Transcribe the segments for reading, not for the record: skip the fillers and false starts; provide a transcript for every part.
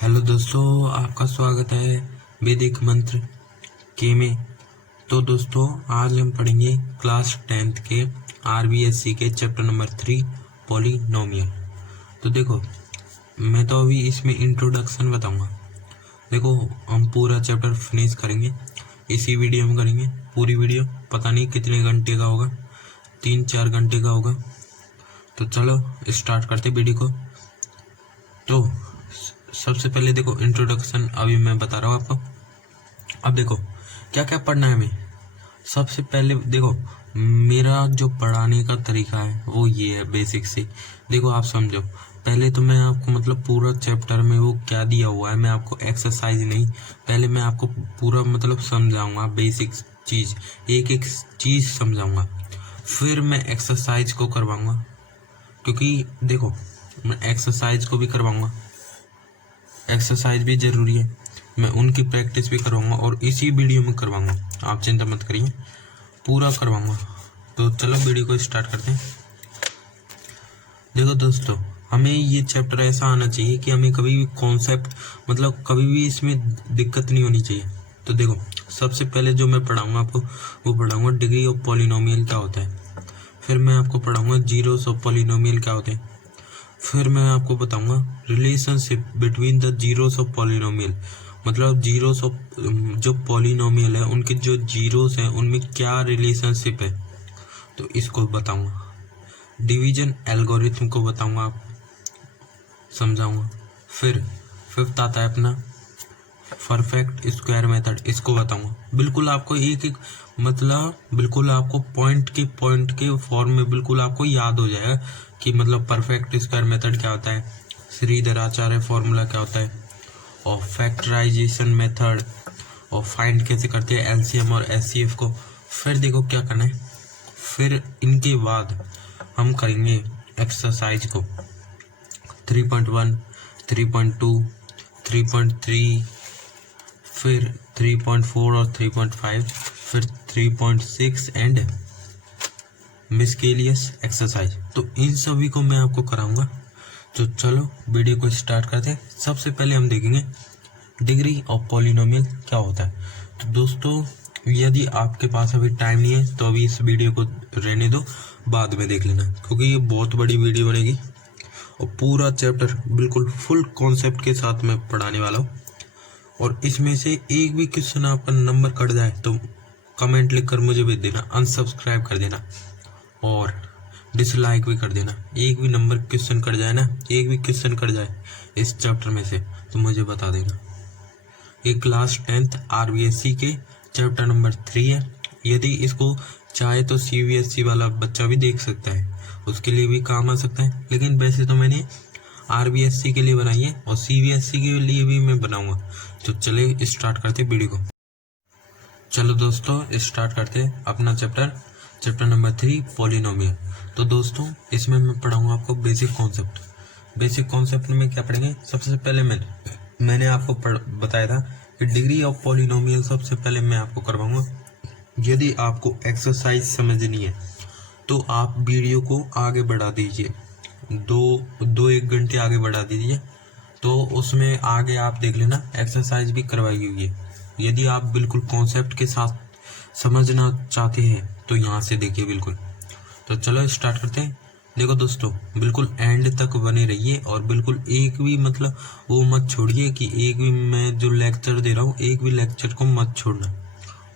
Hello दोस्तों, आपका स्वागत है वैदिक मंत्र के में। तो दोस्तों, आज हम पढ़ेंगे क्लास 10th के आरबीएससी के चैप्टर नंबर 3 पॉलिनोमियल। तो देखो, मैं तो अभी इसमें इंट्रोडक्शन बताऊंगा। देखो, हम पूरा चैप्टर फिनिश करेंगे, इसी वीडियो में करेंगे। पूरी वीडियो पता नहीं कितने घंटे का होगा, 3-4 घंटे का होगा। तो चलो स्टार्ट करते वीडियो को। तो सबसे पहले देखो, इंट्रोडक्शन अभी मैं बता रहा हूँ आपको। अब देखो क्या क्या पढ़ना है हमें। सबसे पहले देखो, मेरा जो पढ़ाने का तरीका है वो ये है बेसिक से। देखो, आप समझो, पहले तो मैं आपको मतलब पूरा चैप्टर में वो क्या दिया हुआ है, मैं आपको एक्सरसाइज नहीं, पहले मैं आपको पूरा मतलब समझाऊंगा, बेसिक चीज, एक एक चीज समझाऊंगा, फिर मैं एक्सरसाइज को करवाऊंगा। क्योंकि देखो, मैं एक्सरसाइज को भी करवाऊंगा, एक्सरसाइज भी जरूरी है, मैं उनकी प्रैक्टिस भी करवाऊंगा और इसी वीडियो में करवाऊंगा। आप चिंता मत करिए, पूरा करवाऊंगा। तो चलो वीडियो को स्टार्ट करते हैं। देखो दोस्तों, हमें ये चैप्टर ऐसा आना चाहिए कि हमें कभी भी कॉन्सेप्ट मतलब कभी भी इसमें दिक्कत नहीं होनी चाहिए। तो देखो, सबसे पहले जो मैं पढ़ाऊंगा आपको, वो पढ़ाऊंगा डिग्री ऑफ पॉलिनोमियल क्या होता है। फिर मैं आपको पढ़ाऊंगा जीरोस ऑफ पॉलिनोमियल क्या होते हैं। फिर मैं आपको बताऊंगा relationship between the zeros of polynomial, मतलब जीरोस ऑफ जो पॉलिनोमियल है उनके जो जीरोस हैं उनमें क्या रिलेशनशिप है, तो इसको बताऊंगा। डिवीजन एल्गोरिथम को बताऊंगा, आप समझाऊंगा। फिर फिफ्थ आता है अपना परफेक्ट स्क्वायर मेथड, इसको बताऊंगा। बिल्कुल आपको एक एक मतलब बिल्कुल आपको पॉइंट के फॉर्म में बिल्कुल आपको याद हो जाएगा कि मतलब परफेक्ट स्क्वायर मेथड क्या होता है, श्रीधर आचार्य फॉर्मूला क्या होता है, और फैक्टराइजेशन मेथड, और फाइंड कैसे करते हैं एलसीएम और एचसीएफ को। फिर देखो क्या करना है, फिर इनके बाद हम करेंगे एक्सरसाइज को 3.1, 3.2, 3.3, फिर 3.4 और 3.5, फिर 3.6 एंड मिसकेलियस एक्सरसाइज। तो इन सभी को मैं आपको कराऊंगा। तो चलो वीडियो को स्टार्ट करते हैं। सबसे पहले हम देखेंगे डिग्री ऑफ पॉलिनोमियल क्या होता है। तो दोस्तों, यदि आपके पास अभी टाइम नहीं है तो अभी इस वीडियो को रहने दो, बाद में देख लेना, क्योंकि ये बहुत बड़ी वीडियो बनेगी और पूरा चैप्टर बिल्कुल फुल कॉन्सेप्ट के साथ मैं पढ़ाने वाला हूँ। और इसमें से एक भी क्वेश्चन आपका नंबर कट जाए तो कमेंट लिखकर मुझे भेज देना, अनसब्सक्राइब कर देना और डिसलाइक भी कर देना। एक भी नंबर क्वेश्चन कट जाए ना, एक भी क्वेश्चन कट जाए इस चैप्टर में से तो मुझे बता देना। ये क्लास 10th आरबीएससी के चैप्टर नंबर 3 है। यदि इसको चाहे तो सीबीएसई वाला बच्चा भी देख सकता है, उसके लिए भी काम आ सकता है, लेकिन वैसे तो मैंने आरबीएससी के लिए बनाई है और सीबीएसई के लिए भी मैं बनाऊंगा। तो चले स्टार्ट करते वीडियो को। चलो दोस्तों, स्टार्ट करते हैं अपना चैप्टर नंबर 3 पॉलिनोमियल। तो दोस्तों, इसमें मैं पढ़ाऊंगा आपको बेसिक कॉन्सेप्ट। बेसिक कॉन्सेप्ट में क्या पढ़ेंगे, सबसे पहले मैंने आपको बताया था कि डिग्री ऑफ पॉलिनोमियल सबसे पहले मैं आपको करवाऊंगा। यदि आपको एक्सरसाइज समझनी है तो आप वीडियो को आगे बढ़ा दीजिए, दो एक घंटे आगे बढ़ा दीजिए, तो उसमें आगे आप देख लेना, एक्सरसाइज भी करवाई हुई है। यदि आप बिल्कुल कॉन्सेप्ट के साथ समझना चाहते हैं तो यहाँ से देखिए बिल्कुल। तो चलो स्टार्ट करते हैं। देखो दोस्तों, बिल्कुल एंड तक बने रहिए और बिल्कुल एक भी मतलब वो मत छोड़िए कि एक भी मैं जो लेक्चर दे रहा हूँ एक भी लेक्चर को मत छोड़ना,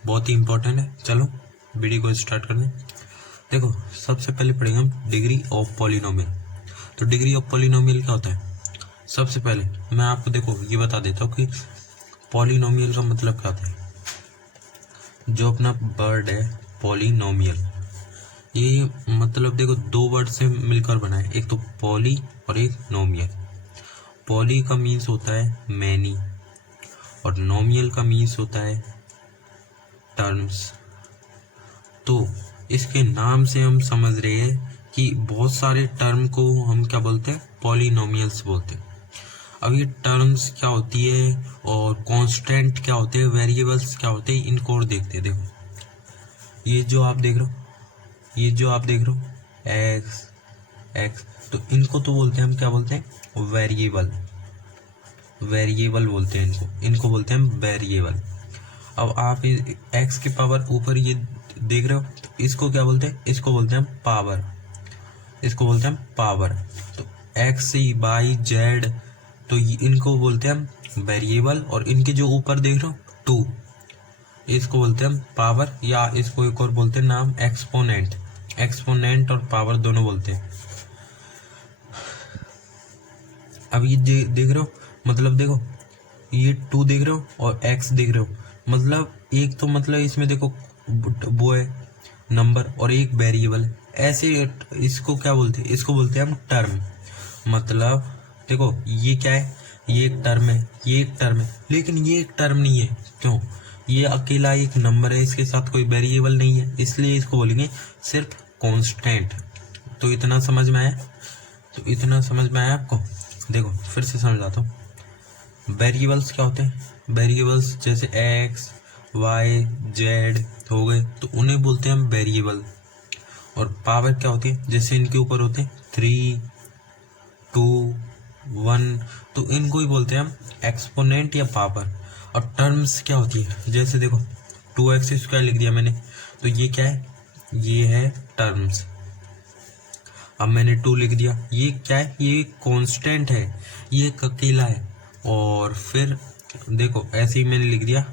बहुत ही इंपॉर्टेंट है। चलो वीडियो को स्टार्ट करते हैं। देखो, सबसे पहले पढ़ेंगे हम डिग्री ऑफ पॉलिनोमियल। तो डिग्री ऑफ पॉलिनोमियल क्या होता है, सबसे पहले मैं आपको देखो ये बता देता हूँ कि पॉलिनोमियल का मतलब क्या होता है। जो अपना वर्ड है पॉलिनोमियल, ये मतलब देखो दो वर्ड से मिलकर बना है, एक तो पॉली और एक नोमियल। पॉली का मीन्स होता है मैनी और नोमियल का मीन्स होता है टर्म्स। तो इसके नाम से हम समझ रहे हैं कि बहुत सारे टर्म को हम क्या बोलते हैं, पॉलिनोमियल्स बोलते हैं। अब ये टर्म्स क्या होती है और कांस्टेंट क्या होते हैं, वेरिएबल्स क्या होते हैं, इनको और देखते हैं। देखो ये जो आप देख रहे हो एक्स, तो इनको तो बोलते हैं हम क्या बोलते हैं, वेरिएबल। वेरिएबल बोलते हैं इनको बोलते हैं वेरिएबल। अब आप एक्स की पावर ऊपर ये देख रहे हो, तो इसको क्या बोलते हैं, इसको बोलते हैं पावर, इसको बोलते हैं पावर। तो एक्स वाई जेड, तो इनको बोलते हैं हम वेरिएबल, और इनके जो ऊपर देख रहे हो 2, इसको बोलते हैं हम पावर, या इसको एक और बोलते हैं नाम एक्सपोनेंट। एक्सपोनेंट और पावर दोनों बोलते हैं। अब ये देख रहे हो, मतलब देखो ये 2 देख रहे हो और x देख रहे हो, मतलब एक तो मतलब इसमें देखो वो है नंबर और एक वेरिएबल है। ऐसे इसको क्या बोलते हैं, इसको बोलते हैं हम टर्म। मतलब देखो ये क्या है, ये एक टर्म है, ये एक टर्म है, लेकिन ये एक टर्म नहीं है। क्यों? ये अकेला एक नंबर है, इसके साथ कोई वेरिएबल नहीं है, इसलिए इसको बोलेंगे सिर्फ कांस्टेंट। तो इतना समझ में आया? तो इतना समझ में आया आपको? देखो फिर से समझाता हूँ। वेरिएबल्स क्या होते हैं? वेरिएबल्स जैसे एक्स वाई जेड हो गए, तो उन्हें बोलते हैं हम वेरिएबल। और पावर क्या होती है? जैसे इनके ऊपर होते हैं 3 2 1, तो इनको ही बोलते हैं हम एक्सपोनेंट या पावर। और टर्म्स क्या होती है? जैसे देखो 2x² लिख दिया मैंने, तो ये क्या है? ये है टर्म्स। अब मैंने 2 लिख दिया, ये क्या है? ये कांस्टेंट है, ये एक अकेला है। और फिर देखो ऐसे ही मैंने लिख दिया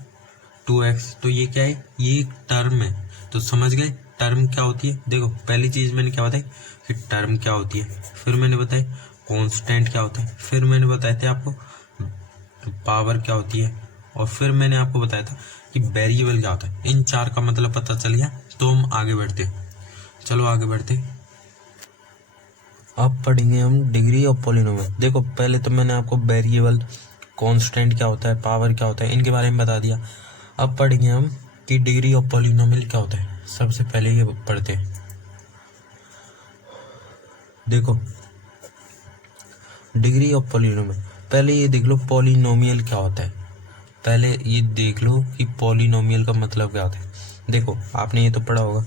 2x, तो ये क्या है? ये एक टर्म है। तो समझ गए टर्म क्या होती है? देखो पहली चीज मैंने क्या बताई कि टर्म क्या होती है, फिर मैंने बताया कांस्टेंट क्या होता है, फिर मैंने बताया था आपको पावर क्या होती है, और फिर मैंने आपको बताया था कि वेरिएबल क्या होता है। इन 4 का मतलब पता चल गया, तो हम आगे बढ़ते। चलो आगे बढ़ते। अब पढ़ेंगे हम डिग्री ऑफ पॉलिनोमियल। देखो पहले तो मैंने आपको वेरिएबल, कांस्टेंट क्या होता है, पावर क्या होता है, इनके बारे में बता दिया। अब पढ़ेंगे हम कि डिग्री ऑफ पॉलिनोमियल क्या होता है। सबसे पहले ये पढ़ते हैं। देखो डिग्री ऑफ पॉलिनोमियल, पहले ये देख लो पॉलिनोमियल क्या होता है। पहले ये देख लो कि पॉलिनोमियल का मतलब क्या होता है। देखो आपने ये तो पढ़ा होगा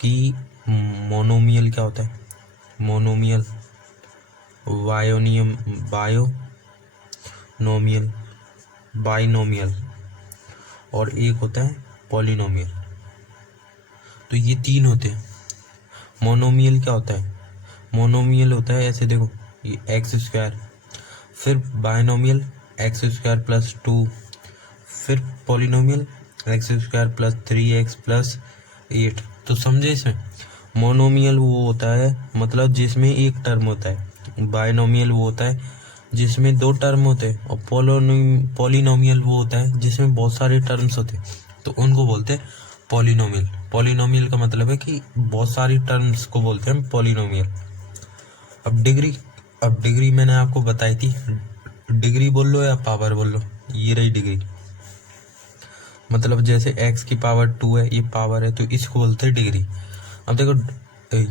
कि मोनोमियल क्या होता है, मोनोमियल, बायोनोमियल, बाइनोमियल, और एक होता है पॉलिनोमियल। तो ये 3 होते हैं। मोनोमियल क्या होता है? मोनोमियल होता है ऐसे देखो, ये x², फिर बाइनोमियल x² + 2, फिर पॉलिनोमियल x² + 3x + 8। तो समझे इसमें? मोनोमियल वो होता है मतलब जिसमें एक टर्म होता है, बाइनोमियल वो होता है जिसमें 2 टर्म होते हैं, और पॉलिनोमियल वो होता है जिसमें बहुत सारे टर्म्स होते हैं, तो उनको बोलते हैं पॉलिनोमियल। पॉलिनोमियल का मतलब है कि बहुत सारी टर्म्स को बोलते हैं पॉलिनोमियल। अब डिग्री मैंने आपको बताई थी, डिग्री बोल लो या पावर बोल लो, ये रही डिग्री। मतलब जैसे x की पावर 2 है, ये पावर है, तो इसको बोलते हैं डिग्री। अब देखो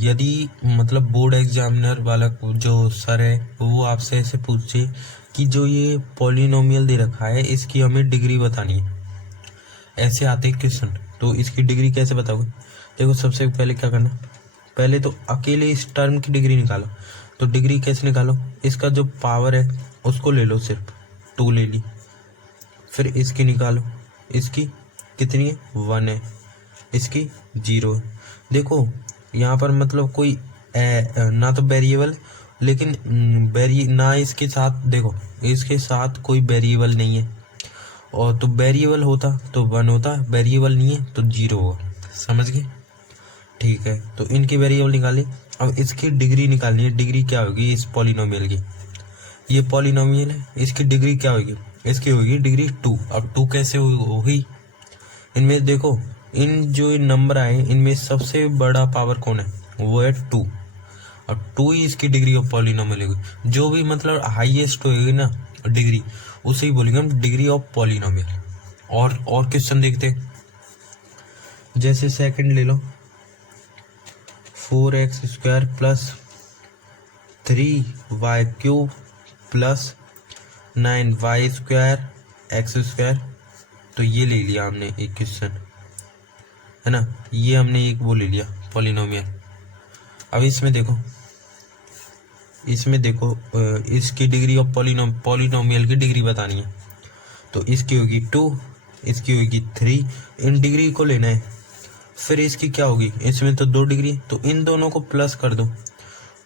यदि मतलब बोर्ड एग्जामिनर वाला जो सर है वो आपसे ऐसे पूछे कि जो ये पॉलिनोमियल दे रखा है इसकी हमें डिग्री बतानी है, ऐसे आते हैं क्वेश्चन, तो इसकी डिग्री कैसे बताओगे? देखो सबसे पहले क्या करना, पहले तो अकेले इस टर्म की डिग्री निकालो। तो डिग्री कैसे निकालो? इसका जो पावर है उसको ले लो, सिर्फ 2 ले ली, फिर इसकी निकालो, इसकी कितनी है? 1 है, इसकी 0 है। देखो यहाँ पर मतलब कोई ना तो वेरिएबल, लेकिन ना इसके साथ, देखो इसके साथ कोई वेरिएबल नहीं है, और तो वेरिएबल होता तो 1 होता, वेरिएबल नहीं है तो 0 होगा। समझ गए? ठीक है, तो इनकी वेरिएबल निकाली। अब इसकी डिग्री निकालनी है। डिग्री क्या होगी इस पॉलिनोमियल की? ये पॉलिनोमियल है, इसकी डिग्री क्या होगी? इसकी होगी डिग्री 2। अब 2 कैसे होगी? इनमें देखो इन जो नंबर आए इनमें सबसे बड़ा पावर कौन है? वो है 2। अब 2 ही इसकी डिग्री ऑफ पॉलिनोमियल होगी। जो भी मतलब हाईएस्ट होगी ना डिग्री, उसे ही बोलेंगे हम डिग्री ऑफ पॉलिनोमियल। और क्वेश्चन देखते हैं। जैसे सेकंड ले लो, 4x² + 3y³ + 9y² x²। तो ये ले लिया हमने एक क्वेश्चन, है ना, ये हमने एक वो ले लिया पॉलिनोमियल। अब इसमें देखो इसमें देखो इसकी डिग्री ऑफ पॉलिनोमियल की डिग्री बतानी है। तो इसकी होगी 2, इसकी होगी 3, इन डिग्री को लेना है। फिर इसकी क्या होगी, इसमें तो 2 डिग्री, तो इन दोनों को प्लस कर दो,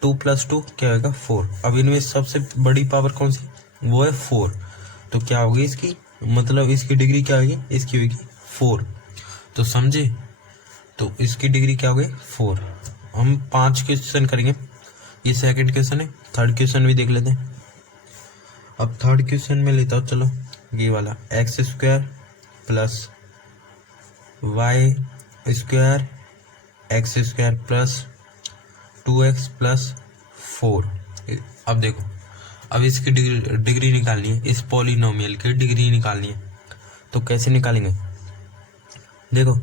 2 + 2 क्या होगा 4। अब इनमें सबसे बड़ी पावर कौन सी, वो है 4। तो क्या होगी इसकी, मतलब इसकी डिग्री क्या होगी, इसकी होगी 4। तो समझे, तो इसकी डिग्री क्या होगी 4। हम 5 क्वेश्चन करेंगे, ये सेकंड क्वेश्चन है। थर्ड क्वेश्चन भी देख लेते हैं। अब थर्ड क्वेश्चन में लेता हूँ, चलो ये वाला x² + y² x² + 2x + 4। अब देखो, अब इसकी डिग्री निकालनी है, इस पॉलिनोमियल की डिग्री निकालनी है। तो कैसे निकालेंगे, देखो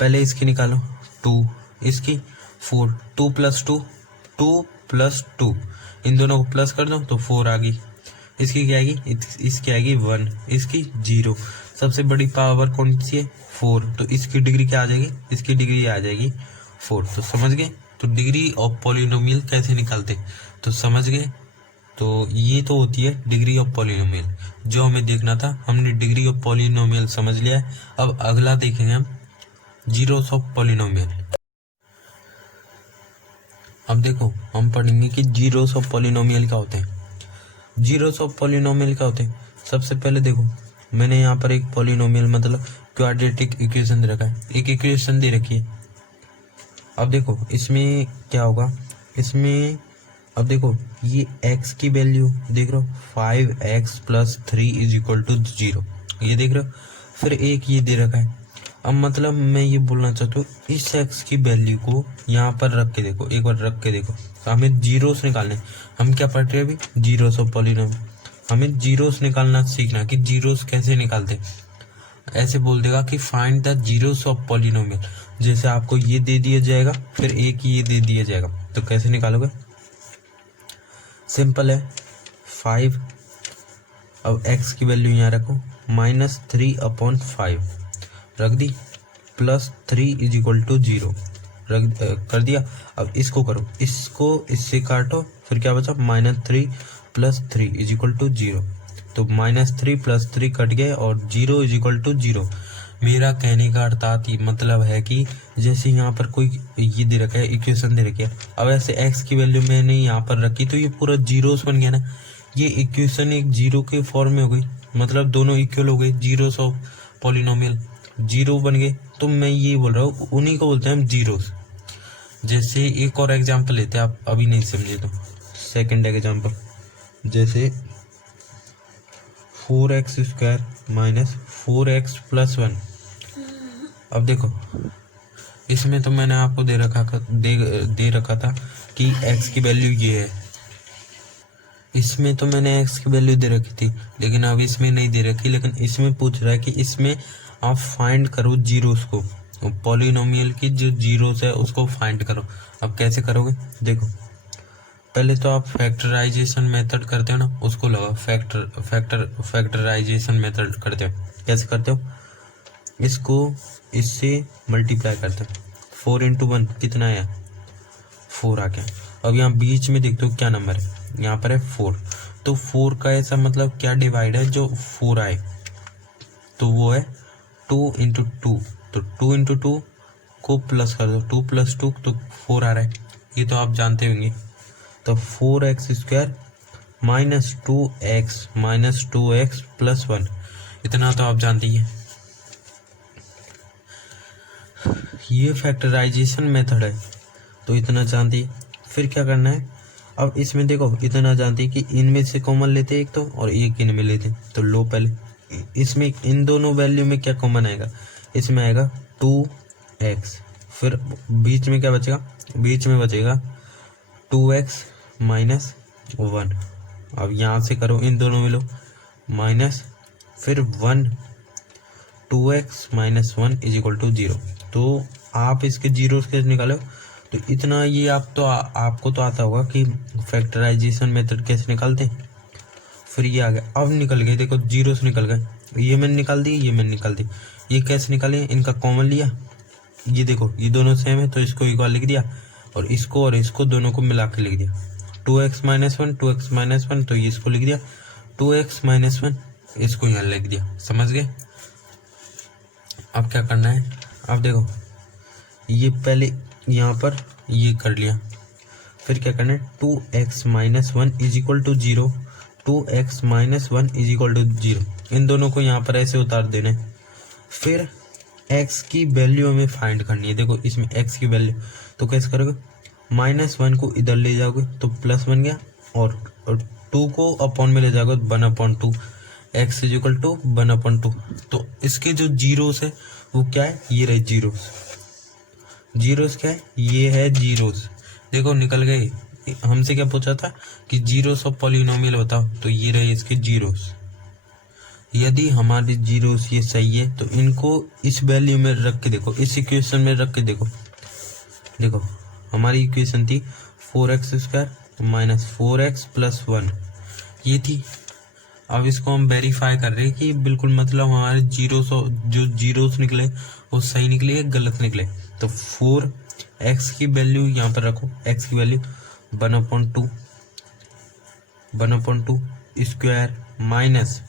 पहले इसकी निकालो 2, इसकी 4, 2 + 2 2 + 2, इन दोनों को प्लस कर दो तो 4 आ गई। इसकी क्या आएगी, इसकी आएगी 1, इसकी 0। सबसे बड़ी पावर कौन सी है, 4। तो इसकी डिग्री क्या आ जाएगी, इसकी डिग्री आ जाएगी 4। तो समझ गए, तो डिग्री ऑफ पॉलिनोमियल कैसे निकालते, तो समझ गए। तो ये तो होती है डिग्री ऑफ पॉलिनोमियल, जो हमें देखना था। हमने डिग्री ऑफ पॉलिनोमियल समझ लिया है। अब अगला देखेंगे हम जीरोस ऑफ पॉलिनोमियल। अब देखो हम पढ़ेंगे कि जीरोस ऑफ पॉलिनोमियल क्या होते हैं। जीरोस ऑफ पॉलिनोमियल क्या होते हैं, सबसे पहले देखो मैंने यहाँ पर एक पॉलिनोमियल मतलब क्वाड्रेटिक इक्वेशन दे रखा है, एक इक्वेशन दे रखी है। अब देखो इसमें क्या होगा, इसमें अब देखो ये x की वैल्यू देख रहे हो 5x + 3 = 0, ये देख रहे हो। फिर एक ये दे रखा है। अब मतलब मैं ये बोलना चाहता हूँ, इस x की वैल्यू को यहाँ पर रख के देखो, एक बार रख के देखो। तो हमें जीरोस निकालने, हम क्या पढ़ रहे हैं अभी, जीरोस ऑफ पॉलिनोमियल। हमें जीरोस निकालना सीखना कि जीरोस कैसे निकालते। ऐसे बोल देगा कि find the zeros of polynomial, जैसे आपको ये दे दिया जाएगा फिर एक ये दे दिया जाएगा, तो कैसे निकालोगे, सिंपल है 5। अब x की वैल्यू यहाँ रखो -3/5 रख दी, +3 = 0 कर दिया। अब इसको करो, इसको इससे काटो, फिर क्या बचा -3 + 3 = 0। तो -3 + 3 कट गए और 0 = 0। मेरा कहने का अर्थात मतलब है कि जैसे यहाँ पर कोई ये दे रखा है, इक्वेशन दे रखी है। अब ऐसे x की वैल्यू मैंने यहाँ पर रखी तो ये पूरा जीरोस बन गया ना, ये इक्वेशन एक जीरो के फॉर्म में हो गई, मतलब दोनों इक्वल हो गए, जीरोस ऑफ पॉलिनोमियल जीरो बन गए। तो मैं ये बोल रहा हूँ उन्हीं को बोलते हैं हम जीरोस। जैसे एक और एग्जाम्पल लेते हैं, आप अभी नहीं समझे तो सेकेंड एग्जाम्पल, जैसे 4x² - 4x + 1। अब देखो इसमें तो मैंने आपको दे रखा था कि x की वैल्यू ये है, इसमें तो मैंने x की वैल्यू दे रखी थी, लेकिन अब इसमें नहीं दे रखी। लेकिन इसमें पूछ रहा है कि इसमें आप फाइंड करो जीरोस को, पॉलिनोमियल की जो जीरोस है उसको फाइंड करो। अब कैसे करोगे, देखो पहले तो आप फैक्टराइजेशन मेथड करते हो ना, उसको लगाओ। फैक्टराइजेशन मेथड करते हो, कैसे करते हो, इसको इससे मल्टीप्लाई करते हो। 4 × 1 कितना आया, 4 आ गया। अब यहाँ बीच में देखते हो क्या नंबर है, यहाँ पर है 4। तो 4 का ऐसा मतलब क्या डिवाइड है, जो 4 आए तो वो है 2 × 2। तो 2 × 2 को प्लस कर दो, 2 + 2 तो 4 आ रहा है, ये तो आप जानते होंगे। तो 4x² - 2x + 1, इतना तो आप जानते ही हैं, ये फैक्टराइजेशन मेथड है, तो इतना जानते ही। फिर क्या करना है, अब इसमें देखो इतना जानते हैं कि इनमें से कॉमन लेते हैं एक तो, और एक इनमें लेते हैं। तो लो पहले इसमें इन दोनों वैल्यू में क्या कॉमन आएगा, इसमें आएगा 2x, फिर बीच में क्या बचेगा, बीच में बचेगा 2x - 1। अब यहाँ से करो, इन दोनों में लो माइनस, फिर 1, 2x - 1 = 0। तो आप इसके जीरोस कैसे निकालो, तो इतना ये आपको तो आता होगा कि फैक्टराइजेशन मेथड कैसे निकालते हैं। फिर ये आ गया, अब निकल गए, देखो जीरोस निकल गए, ये मैंने निकाल दी, ये मैंने निकाल दी। ये कैसे निकाले, इनका कॉमन लिया, ये देखो ये दोनों सेम है तो इसको एक बार लिख दिया, और इसको दोनों को मिला के लिख दिया। 2x-1 2x-1 तो ये इसको लिख दिया, 2x-1 इसको यहाँ लिख दिया, समझ गए। अब क्या करना है, अब देखो ये पहले यहाँ पर ये कर लिया, फिर क्या करना है 2x-1 is equal to 0, 2x-1 is equal to 0, इन दोनों को यहाँ पर ऐसे उतार देना है। फिर x की वैल्यू हमें फाइंड करनी है। देखो इसमें x की वैल्यू तो कैसे करोगे, -1 को इधर ले जाओगे तो प्लस बन गया, और 2 को अपॉन में ले जाओगे 1/2, x इज इक्वल टू 1/2। तो इसके जो जीरोस है वो क्या है, ये रहे जीरोस, जीरोस क्या है, ये है जीरोस। देखो निकल गए, हमसे क्या पूछा था कि जीरोस ऑफ पॉलिनोमियल बताओ, तो ये रहे इसके जीरोस। यदि हमारे जीरोस ये सही है तो इनको इस वैल्यू में रख के देखो, इस इक्वेशन में रख के देखो। देखो हमारी इक्वेशन थी 4x² माइनस 4x प्लस 1, ये थी। अब इसको हम वेरीफाई कर रहे हैं कि बिल्कुल मतलब हमारे जीरोस जो जीरोस निकले वो सही निकले या गलत निकले। तो 4x की वैल्यू यहाँ पर रखो, x की वैल्यू 1/2 स्क्वायर माइनस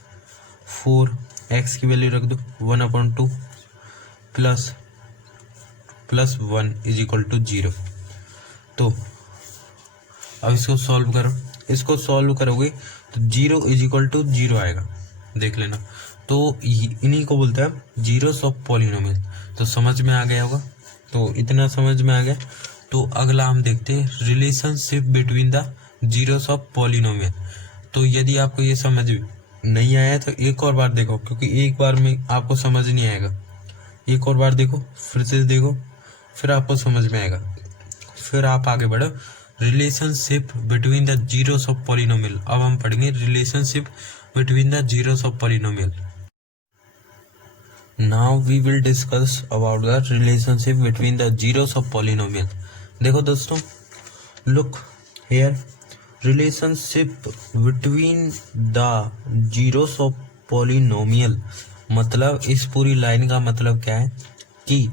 4x की वैल्यू रख दो 1/2 प्लस 1 इज इक्वल टू 0। तो अब इसको सॉल्व करो, इसको सॉल्व करोगे तो 0 इज इक्वल टू 0 आएगा, देख लेना। तो इन्हीं को बोलते हैं जीरोस ऑफ पॉलिनोमियल। तो समझ में आ गया होगा, तो इतना समझ में आ गया। तो अगला हम देखते हैं relationship between the zeros of polynomial. तो यदि आपको ये समझ नहीं आया तो एक और बार देखो, क्योंकि एक बार में आपको समझ नहीं आएगा। एक और बार देखो, फिर से देखो, फिर आपको समझ में आएगा, फिर आप आगे बढ़ो। Relationship between the zeros of polynomial. अब हम पढ़ेंगे relationship between the zeros of polynomial. Now we will discuss about the relationship between the zeros of polynomial. देखो दोस्तों, look here, relationship between the zeros of polynomial, मतलब इस पूरी line का मतलब क्या है कि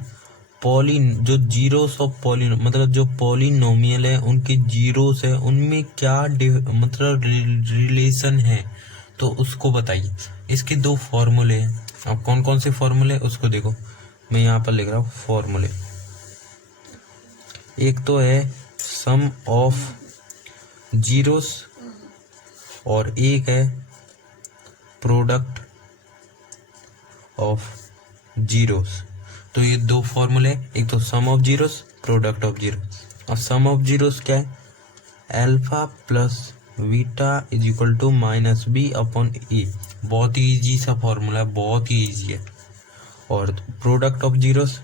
जो जीरोस ऑफ मतलब जो पॉलिनोमियल है उनके जीरोस है उनमें क्या मतलब रिलेशन है, तो उसको बताइए। इसके दो फॉर्मूले हैं। अब कौन कौन से फॉर्मूले उसको देखो, मैं यहाँ पर लिख रहा हूँ फॉर्मूले। एक तो है सम ऑफ जीरोस और एक है प्रोडक्ट ऑफ जीरोस। तो ये दो फॉर्मूले, एक तो sum of zeros, product of zeros. अब सम ऑफ जीरोस क्या है, alpha plus beta is equal to -b/a। बहुत ही इजी सा फॉर्मूला है, बहुत ही इजी है। और product of zeros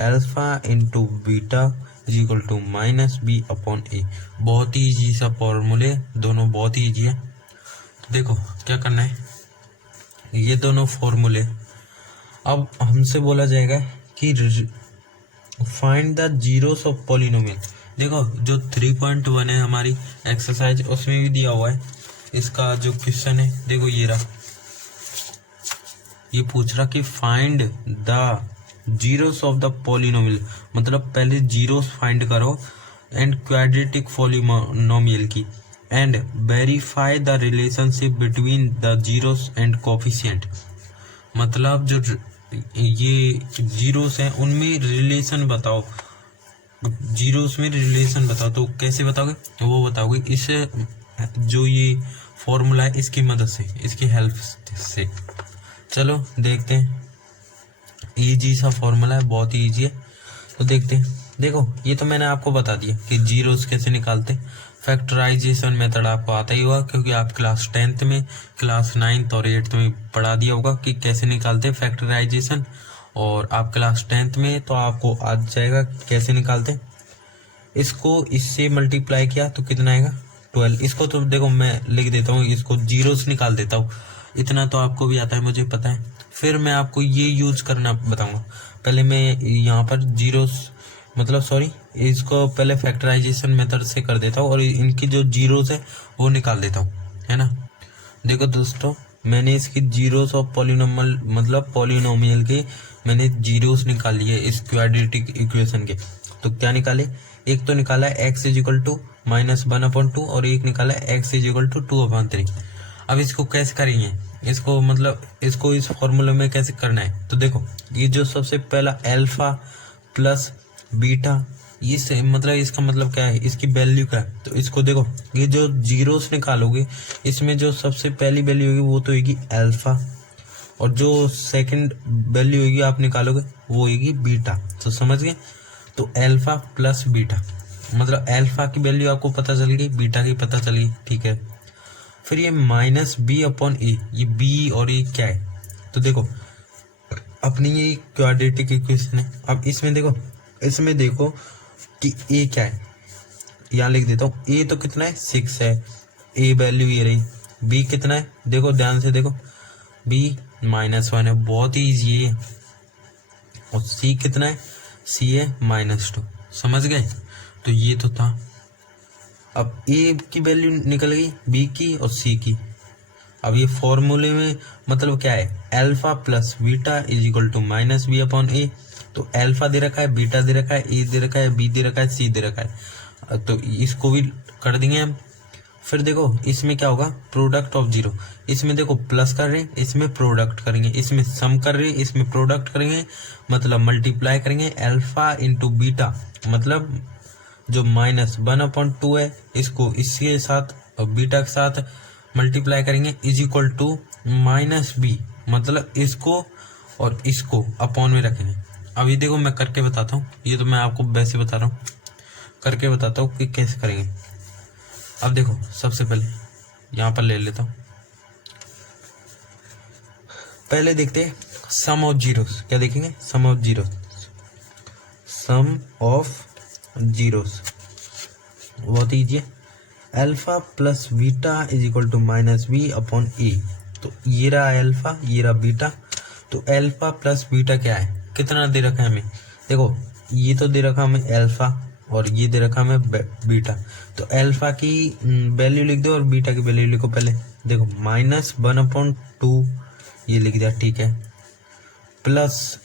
alpha into beta is equal to -b/a। बहुत ही इजी सा फॉर्मूले, दोनों बहुत ही इजी है। तो देखो क्या करना है, ये दोनों फॉर्मूले अब हमसे बोला जाएगा कि find the zeros of polynomial. देखो जो 3.1 है हमारी एक्सरसाइज, उसमें भी दिया हुआ है इसका जो क्वेश्चन है। देखो ये रहा, ये पूछ रहा कि find the zeros of the polynomial, मतलब पहले जीरोस फाइंड करो एंड क्वाड्रेटिक पॉलिनोमियल की, and verify the relationship between the zeros and coefficient. मतलब जो ये जीरोस हैं उनमें रिलेशन बताओ, जीरोस में रिलेशन बताओ। तो कैसे बताओगे, वो बताओगे इस जो ये फॉर्मूला है इसकी मदद से, इसकी हेल्प से। चलो देखते हैं, इजी सा फॉर्मूला है, बहुत ही इजी है। तो देखते हैं। देखो ये तो मैंने आपको बता दिया कि जीरोस कैसे निकालते। फैक्टराइजेशन मेथड आपको आता ही होगा, क्योंकि आप क्लास 10th में, क्लास 9th और 8th में पढ़ा दिया होगा कि कैसे निकालते फैक्टराइजेशन। और आप क्लास 10th में तो आपको आ जाएगा कैसे निकालते। इसको इससे मल्टीप्लाई किया तो कितना आएगा 12। इसको तो देखो मैं लिख देता हूँ, इसको जीरोस निकाल देता हूँ, इतना तो आपको भी आता है, मुझे पता है। फिर मैं आपको ये यूज करना बताऊंगा। पहले मैं यहाँ पर जीरोस मतलब सॉरी इसको पहले फैक्टराइजेशन मेथड से कर देता हूँ और इनकी जो जीरोस है वो निकाल देता हूँ, है ना। देखो दोस्तों, मैंने इसकी जीरोस ऑफ पॉलिनोमियल मतलब पॉलिनोमियल के मैंने जीरोस निकाल लिए इस क्वाड्रेटिक इक्वेशन के। तो क्या निकाले, एक तो निकाला है x इज इक्वल टू -1/2 और एक निकाला x इज इक्वल टू 2/3। अब इसको कैसे करेंगे, इसको मतलब इसको इस फॉर्मूले में कैसे करना है, तो देखो ये जो सबसे पहला अल्फा प्लस बीटा, ये मतलब इसका मतलब क्या है, इसकी वैल्यू क्या है, तो इसको देखो ये जो जीरोस निकालोगे इसमें जो सबसे पहली वैल्यू होगी वो तो होगी अल्फा, और जो सेकंड वैल्यू होगी आप निकालोगे वो होगी बीटा। तो समझ गए, तो अल्फा प्लस बीटा मतलब अल्फा की वैल्यू आपको पता चल गई, बीटा की पता चल गई, ठीक है। फिर ये -b/a, ये b और ये क्या है, तो देखो अपनी ये क्वाड्रेटिक इक्वेशन है। अब इसमें देखो कि a क्या है, यहाँ लिख देता हूँ। a तो कितना है 6 है, a वैल्यू ये रही। b कितना है, देखो ध्यान से देखो, b -1 है, बहुत ही ईजी है। और c कितना है, c है -2। समझ गए, तो ये तो था। अब a की वैल्यू निकल गई, b की और c की। अब ये फॉर्मूले में मतलब क्या है, alpha plus beta is equal to -b/a। तो अल्फा दे रखा है, बीटा दे रखा है, ए दे रखा है, बी दे रखा है, सी दे रखा है, तो इसको भी कर देंगे हम। फिर देखो इसमें क्या होगा, प्रोडक्ट ऑफ जीरो। इसमें देखो प्लस कर रहे हैं, इसमें प्रोडक्ट करेंगे, इसमें सम कर रहे हैं, इसमें प्रोडक्ट करेंगे, मतलब मल्टीप्लाई करेंगे। अल्फा इंटू बीटा मतलब जो -1/2 है इसको इसके साथ और बीटा के साथ मल्टीप्लाई करेंगे इज इक्वल टू -b, मतलब इसको और इसको अपॉन में रखेंगे। अब ये देखो मैं करके बताता हूँ, ये तो मैं आपको वैसे बता रहा हूँ, करके बताता हूँ कि कैसे करेंगे। अब देखो सबसे पहले यहाँ पर ले लेता हूँ, पहले देखते हैं सम ऑफ जीरोस। क्या देखेंगे, sum of zeros, sum of zeros बहुत ईजी है। Alpha plus beta is equal to -b/a। तो ये रहा अल्फा, ये रहा बीटा। तो अल्फा प्लस बीटा क्या है, कितना दे रखा है हमें, देखो ये तो दे रखा हमें अल्फा और ये दे रखा हमें बीटा। तो अल्फा की वैल्यू लिख दो और बीटा की वैल्यू लिखो। पहले देखो -1/2 ये लिख दिया, ठीक है, प्लस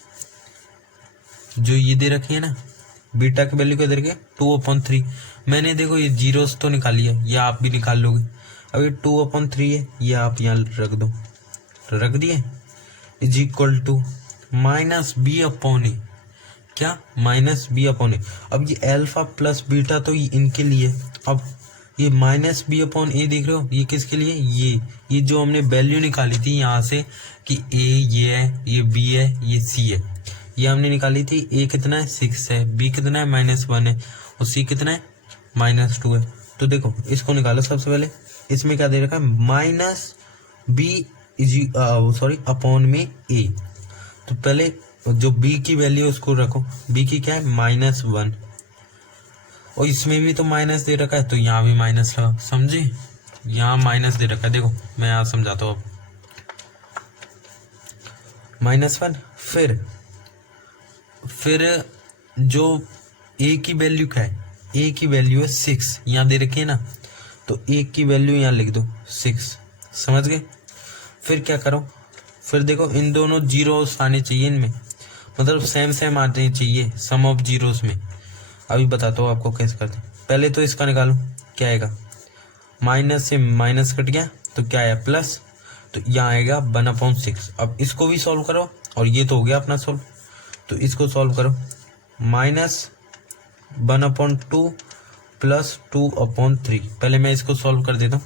जो ये दे रखी है ना बीटा की वैल्यू क्या दे रखी है 2/3। मैंने देखो ये जीरोस तो निकाल लिया, या आप भी निकाल लोगे। अब ये 2/3 है, ये आप यहाँ रख दो, रख दिए, इज इक्वल टू -b/a। क्या, -b/a। अब ये अल्फा प्लस बीटा तो इनके लिए, अब ये -b/a देख रहे हो, ये किसके लिए, ये जो हमने वैल्यू निकाली थी यहाँ से कि a ये है, ये b है, ये c है, ये हमने निकाली थी। a कितना है 6 है, b कितना है -1 है और c कितना है -2 है। तो देखो इसको निकालो सबसे पहले। इसमें क्या दे रखा है, अपॉन में a। तो पहले जो b की वैल्यू उसको रखो, b की क्या है -1, और इसमें भी तो माइनस दे रखा है तो यहाँ भी माइनस लगा, समझे, यहाँ माइनस दे रखा है। देखो मैं यहाँ समझाता हूँ, अब -1। फिर जो a की वैल्यू क्या है, a की वैल्यू है 6, यहाँ दे रखी है ना, तो a की वैल्यू यहाँ लिख दो 6। समझ गए, फिर क्या करो, फिर देखो इन दोनों जीरोस आने चाहिए, इनमें मतलब सेम आने चाहिए सम ऑफ जीरोस में। अभी बताता हूँ आपको कैसे करते हैं। पहले तो इसका निकालो, क्या आएगा, माइनस से माइनस कट गया तो क्या आया प्लस, तो यहाँ आएगा 1/6। अब इसको भी सॉल्व करो, और ये तो हो गया अपना सॉल्व, तो इसको सॉल्व करो, -1/2 प्लस 2/3। पहले मैं इसको सॉल्व कर देता हूँ,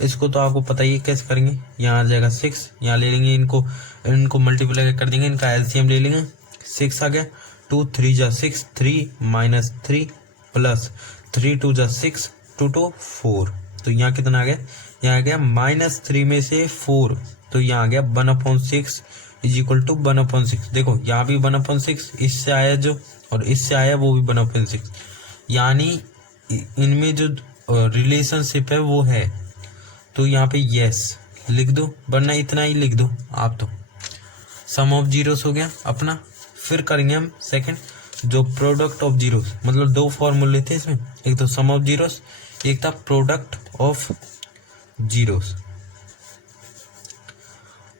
इसको तो आपको पता ही है कैसे करेंगे। यहाँ आ जाएगा 6, यहाँ ले लेंगे, इनको मल्टीप्लाई कर देंगे, इनका एलसीएम ले लेंगे। 6 आ गया, 2 3 जा 6, 3 -3 प्लस 3 2 जा 6, 2 2 4। तो यहाँ कितना आ गया, यहाँ आ गया -3 में से 4, तो यहाँ आ गया 1/6 इज इक्वल टू 1/6। देखो यहाँ भी 1/6, इससे आया जो और इससे आया वो भी 1/6, यानी इनमें जो रिलेशनशिप है वो है। तो यहाँ पे यस लिख दो, वरना इतना ही लिख दो आप। तो सम ऑफ जीरोस हो गया अपना। फिर करेंगे हम सेकंड, जो प्रोडक्ट ऑफ जीरोस, मतलब दो फॉर्मूले थे इसमें, एक तो सम ऑफ जीरोस, एक था product of zeros.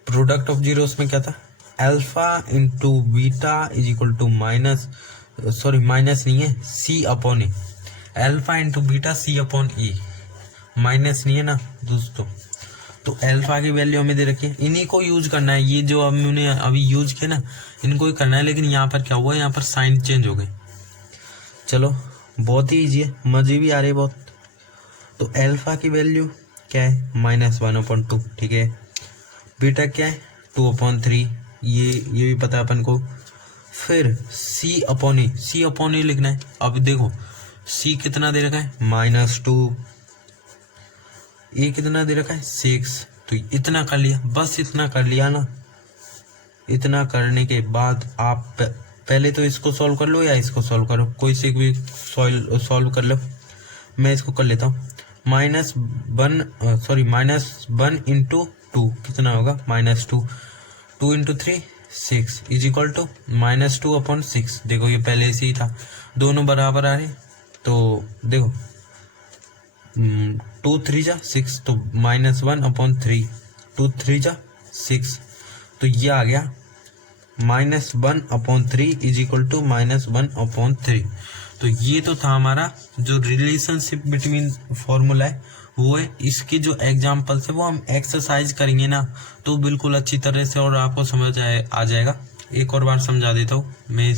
Product of zeros में क्या था, alpha into beta is equal to minus नहीं है, c/a। Alpha into beta C upon E, minus नहीं है ना दोस्तों, तो अल्फा की वैल्यू हमें दे रखी है, इन्हीं को यूज करना है, ये जो हमने अभी यूज किया ना इनको ही करना है। लेकिन यहाँ पर क्या हुआ, यहाँ पर साइन चेंज हो गए। चलो बहुत ही ईजी है, मजे भी आ रहे बहुत। तो अल्फा की वैल्यू क्या है, -1/2, ठीक है। बीटा क्या है, 2/3, ये भी पता है अपन को। फिर सी अपॉन ए लिखना है। अब देखो सी कितना दे रखा है, -2, ए कितना दे रखा है 6, तो इतना कर लिया, बस इतना कर लिया ना। इतना करने के बाद आप पहले तो इसको सॉल्व कर लो या इसको सॉल्व करो, कोई से भी सॉल्व कर लो। मैं इसको कर लेता हूँ। -1 इंटू 2 कितना होगा, -2, 2 इंटू 3 6 इज इक्वल टू -2/6। देखो ये पहले से ही था, दोनों बराबर आ रहे, तो देखो 2 3 जा 6, तो -1/3, 2 3 जा 6, तो ये आ गया -1/3 इज इक्वल टू -1/3। तो ये तो था हमारा जो रिलेशनशिप बिटवीन फॉर्मूला है वो है। इसके जो एग्जाम्पल्स है वो हम एक्सरसाइज करेंगे ना तो बिल्कुल अच्छी तरह से और आपको समझ आ जाएगा। एक और बार समझा देता हूँ मैं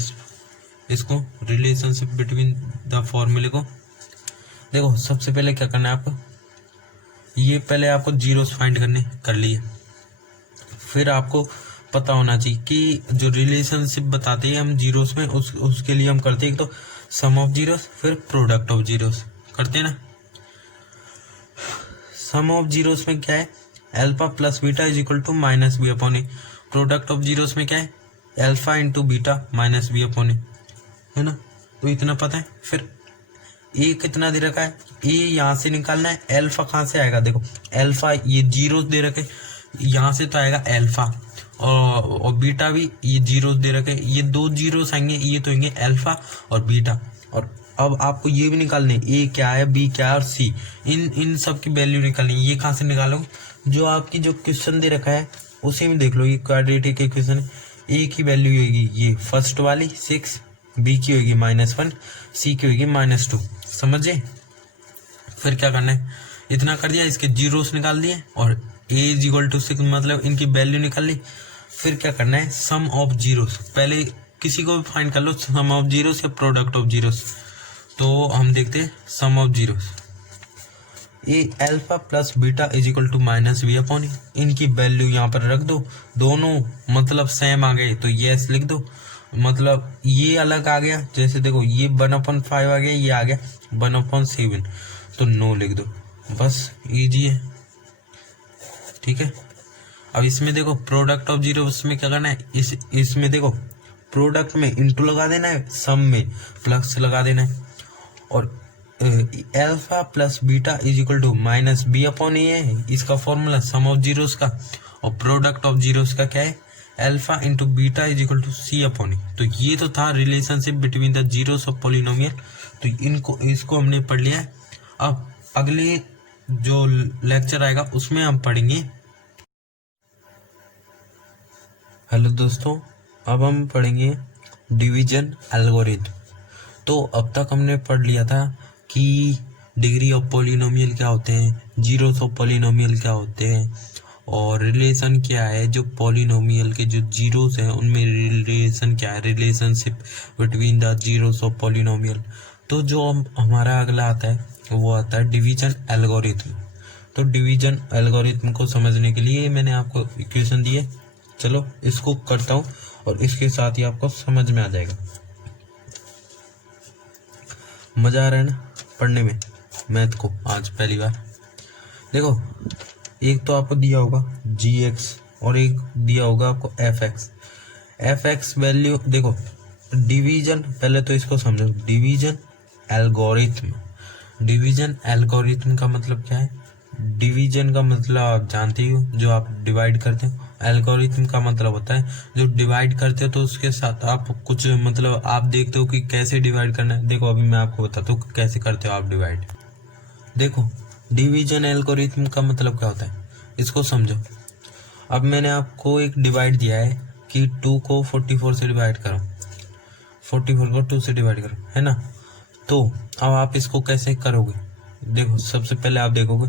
इसको रिलेशनशिप बिटवीन द फॉर्मूले को। देखो सबसे पहले क्या करना है आपको, ये पहले आपको जीरोस फाइंड करने कर लिए। फिर आपको पता होना चाहिए कि जो रिलेशनशिप बताते हैं हम जीरोस में उसके लिए हम करते हैं, एक तो सम ऑफ जीरोस, फिर प्रोडक्ट ऑफ जीरोस करते हैं ना। सम ऑफ जीरोस में क्या है, alpha plus beta is equal to -b/a। Product of zeros में क्या है, अल्फा इंटू बीटा -b/a, है ना। तो इतना पता है। फिर ए कितना दे रखा है, ए यहाँ से निकालना है। अल्फा कहाँ से आएगा, देखो अल्फा ये जीरोस दे रखे, यहाँ से तो आएगा अल्फा, और बीटा भी ये जीरोस दे रखे, ये 2 जीरोस आएंगे, ये तो आएंगे अल्फा और बीटा। और अब आपको ये भी निकालने, ए क्या है, बी क्या है और सी, इन सब की वैल्यू निकालनी। ये कहाँ से निकालोगे, जो आपकी जो क्वेश्चन दे रखा है उसी में देख लो। ये क्वाड्रेटिक इक्वेशन है, ए की वैल्यू होगी ये फर्स्ट वाली 6, बी की होगी -1, सी की होगी -2, समझे। फिर क्या करना है, इतना कर दिया, इसके जीरोस निकाल दिए और ए इज इक्वल टू 6 मतलब इनकी वैल्यू निकाल ली। फिर क्या करना है, सम ऑफ जीरोस, पहले किसी को भी फाइंड कर लो, सम ऑफ जीरोस या प्रोडक्ट ऑफ जीरोस। तो हम देखते हैं sum of zeros, A alpha plus beta is equal to -b/a। इनकी वैल्यू यहाँ पर रख दो, दोनों मतलब सेम आ गए तो यस लिख दो, मतलब ये अलग आ गया, जैसे देखो ये 1/5 आ गया, ये आ गया 1/7, तो नो लिख दो, बस इजी है, ठीक है। अब इसमें देखो प्रोडक्ट ऑफ जीरो, उसमें क्या करना है, इसमें देखो प्रोडक्ट में इंटू लगा देना है, सम में प्लस लगा देना है, और alpha plus beta is equal to -b/a है इसका फॉर्मूला सम ऑफ जीरोस का, और प्रोडक्ट ऑफ जीरोस का क्या है, alpha into beta is equal to c/a। तो ये तो था relationship between the zeros of polynomial. तो इसको हमने पढ़ लिया है। अब अगले जो लेक्चर आएगा उसमें हम पढ़ेंगे, हेलो दोस्तों, अब हम पढ़ेंगे डिवीजन एल्गोरिथम। तो अब तक हमने पढ़ लिया था कि डिग्री ऑफ पॉलिनोमियल क्या होते हैं, जीरोस ऑफ पॉलिनोमियल क्या होते हैं, और रिलेशन क्या है, जो पॉलिनोमियल के जो जीरोस हैं उनमें रिलेशन क्या है, relationship between the zeros of polynomial. तो जो हमारा अगला आता है वो आता है डिवीजन एल्गोरिथम। तो डिवीजन एल्गोरिथम को समझने के लिए मैंने आपको इक्वेशन दी है, चलो इसको करता हूँ और इसके साथ ही आपको समझ में आ जाएगा। मजा आ रहा है ना पढ़ने में मैथ को आज पहली बार। देखो एक तो आपको दिया होगा gx और एक दिया होगा आपको fx वैल्यू। देखो डिवीजन, पहले तो इसको समझो, डिवीजन एल्गोरिथम का मतलब क्या है। डिवीजन का मतलब आप जानते ही हो, जो आप डिवाइड करते हो। एल्गोरिथम का मतलब होता है जो डिवाइड करते हो तो उसके साथ आप कुछ मतलब आप देखते हो कि कैसे डिवाइड करना है। देखो अभी मैं आपको बताता हूँ कैसे करते हो आप डिवाइड। देखो डिवीजन एल्गोरिथम का मतलब क्या होता है, इसको समझो। अब मैंने आपको एक डिवाइड दिया है कि 2 को 44 से डिवाइड करो, 44 को 2 से डिवाइड करो, है ना। तो अब आप इसको कैसे करोगे, देखो सबसे पहले आप देखोगे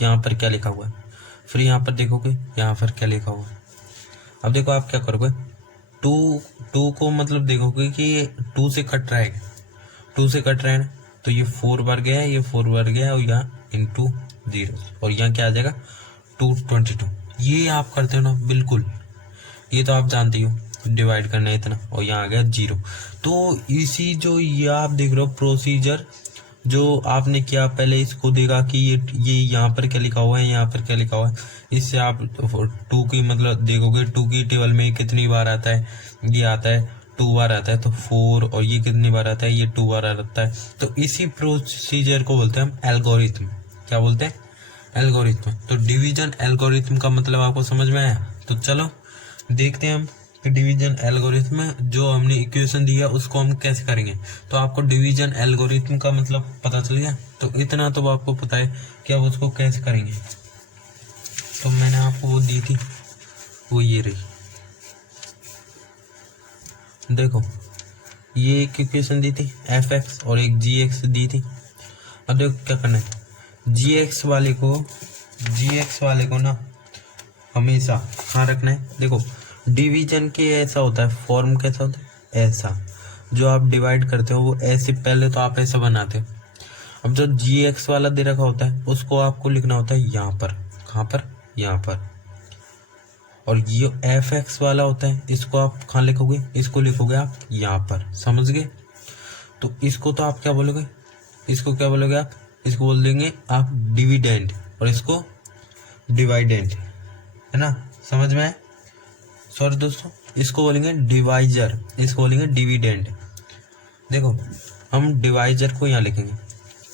यहाँ पर क्या लिखा हुआ है, फिर यहाँ पर देखोगे यहाँ पर क्या लिखा हुआ है। अब देखो आप क्या करोगे, टू को मतलब देखोगे कि ये 2 से कट रहा है, 2 से कट रहा है ना, तो ये 4 बार गया है, ये 4 बार गया है, और यहाँ इंटू 0, और यहाँ क्या आ जाएगा 222। ये आप करते हो ना, बिल्कुल ये तो आप जानते हो डिवाइड करना है इतना, और यहाँ आ गया 0। तो इसी जो ये आप देख रहे हो प्रोसीजर जो आपने किया, पहले इसको देखा कि ये यहाँ पर क्या लिखा हुआ है, यहाँ पर क्या लिखा हुआ है, इससे आप 2 की मतलब देखोगे 2 की टेबल में कितनी बार आता है, ये आता है 2 बार आता है, तो 4, और ये कितनी बार आता है, ये 2 बार आता है। तो इसी प्रोसीजर को बोलते हैं हम एल्गोरिथम। क्या बोलते हैं, एल्गोरिथम। तो डिवीजन एल्गोरिथम का मतलब आपको समझ में आया। तो चलो देखते हैं हम कि डिवीजन एल्गोरिथम में जो हमने इक्वेशन दिया उसको हम कैसे करेंगे। तो आपको डिवीजन एल्गोरिथम का मतलब पता चल गया, तो इतना तो आपको पता है कि अब उसको कैसे करेंगे। तो मैंने आपको वो दी थी, वो ये रही, देखो ये एक इक्वेशन दी थी fx और एक gx दी थी। अब देखो क्या करना है, gx वाले को ना हमेशा कहाँ रखना है। देखो डिवीजन के ऐसा होता है, फॉर्म कैसा होता है, ऐसा जो आप डिवाइड करते हो वो ऐसे, पहले तो आप ऐसा बनाते हो। अब जो gx वाला दे रखा होता है उसको आपको लिखना होता है यहाँ पर, कहाँ पर, यहाँ पर। और ये fx वाला होता है इसको आप कहाँ लिखोगे, इसको लिखोगे आप यहाँ पर, समझ गए। तो इसको तो आप क्या बोलोगे, इसको क्या बोलोगे आप, इसको बोल देंगे आप डिविडेंड, और इसको डिवाइडेंड, है ना, समझ में आए। सॉरी दोस्तों, इसको बोलेंगे डिवाइजर, इसको बोलेंगे डिविडेंड। देखो हम डिवाइजर को यहाँ लिखेंगे।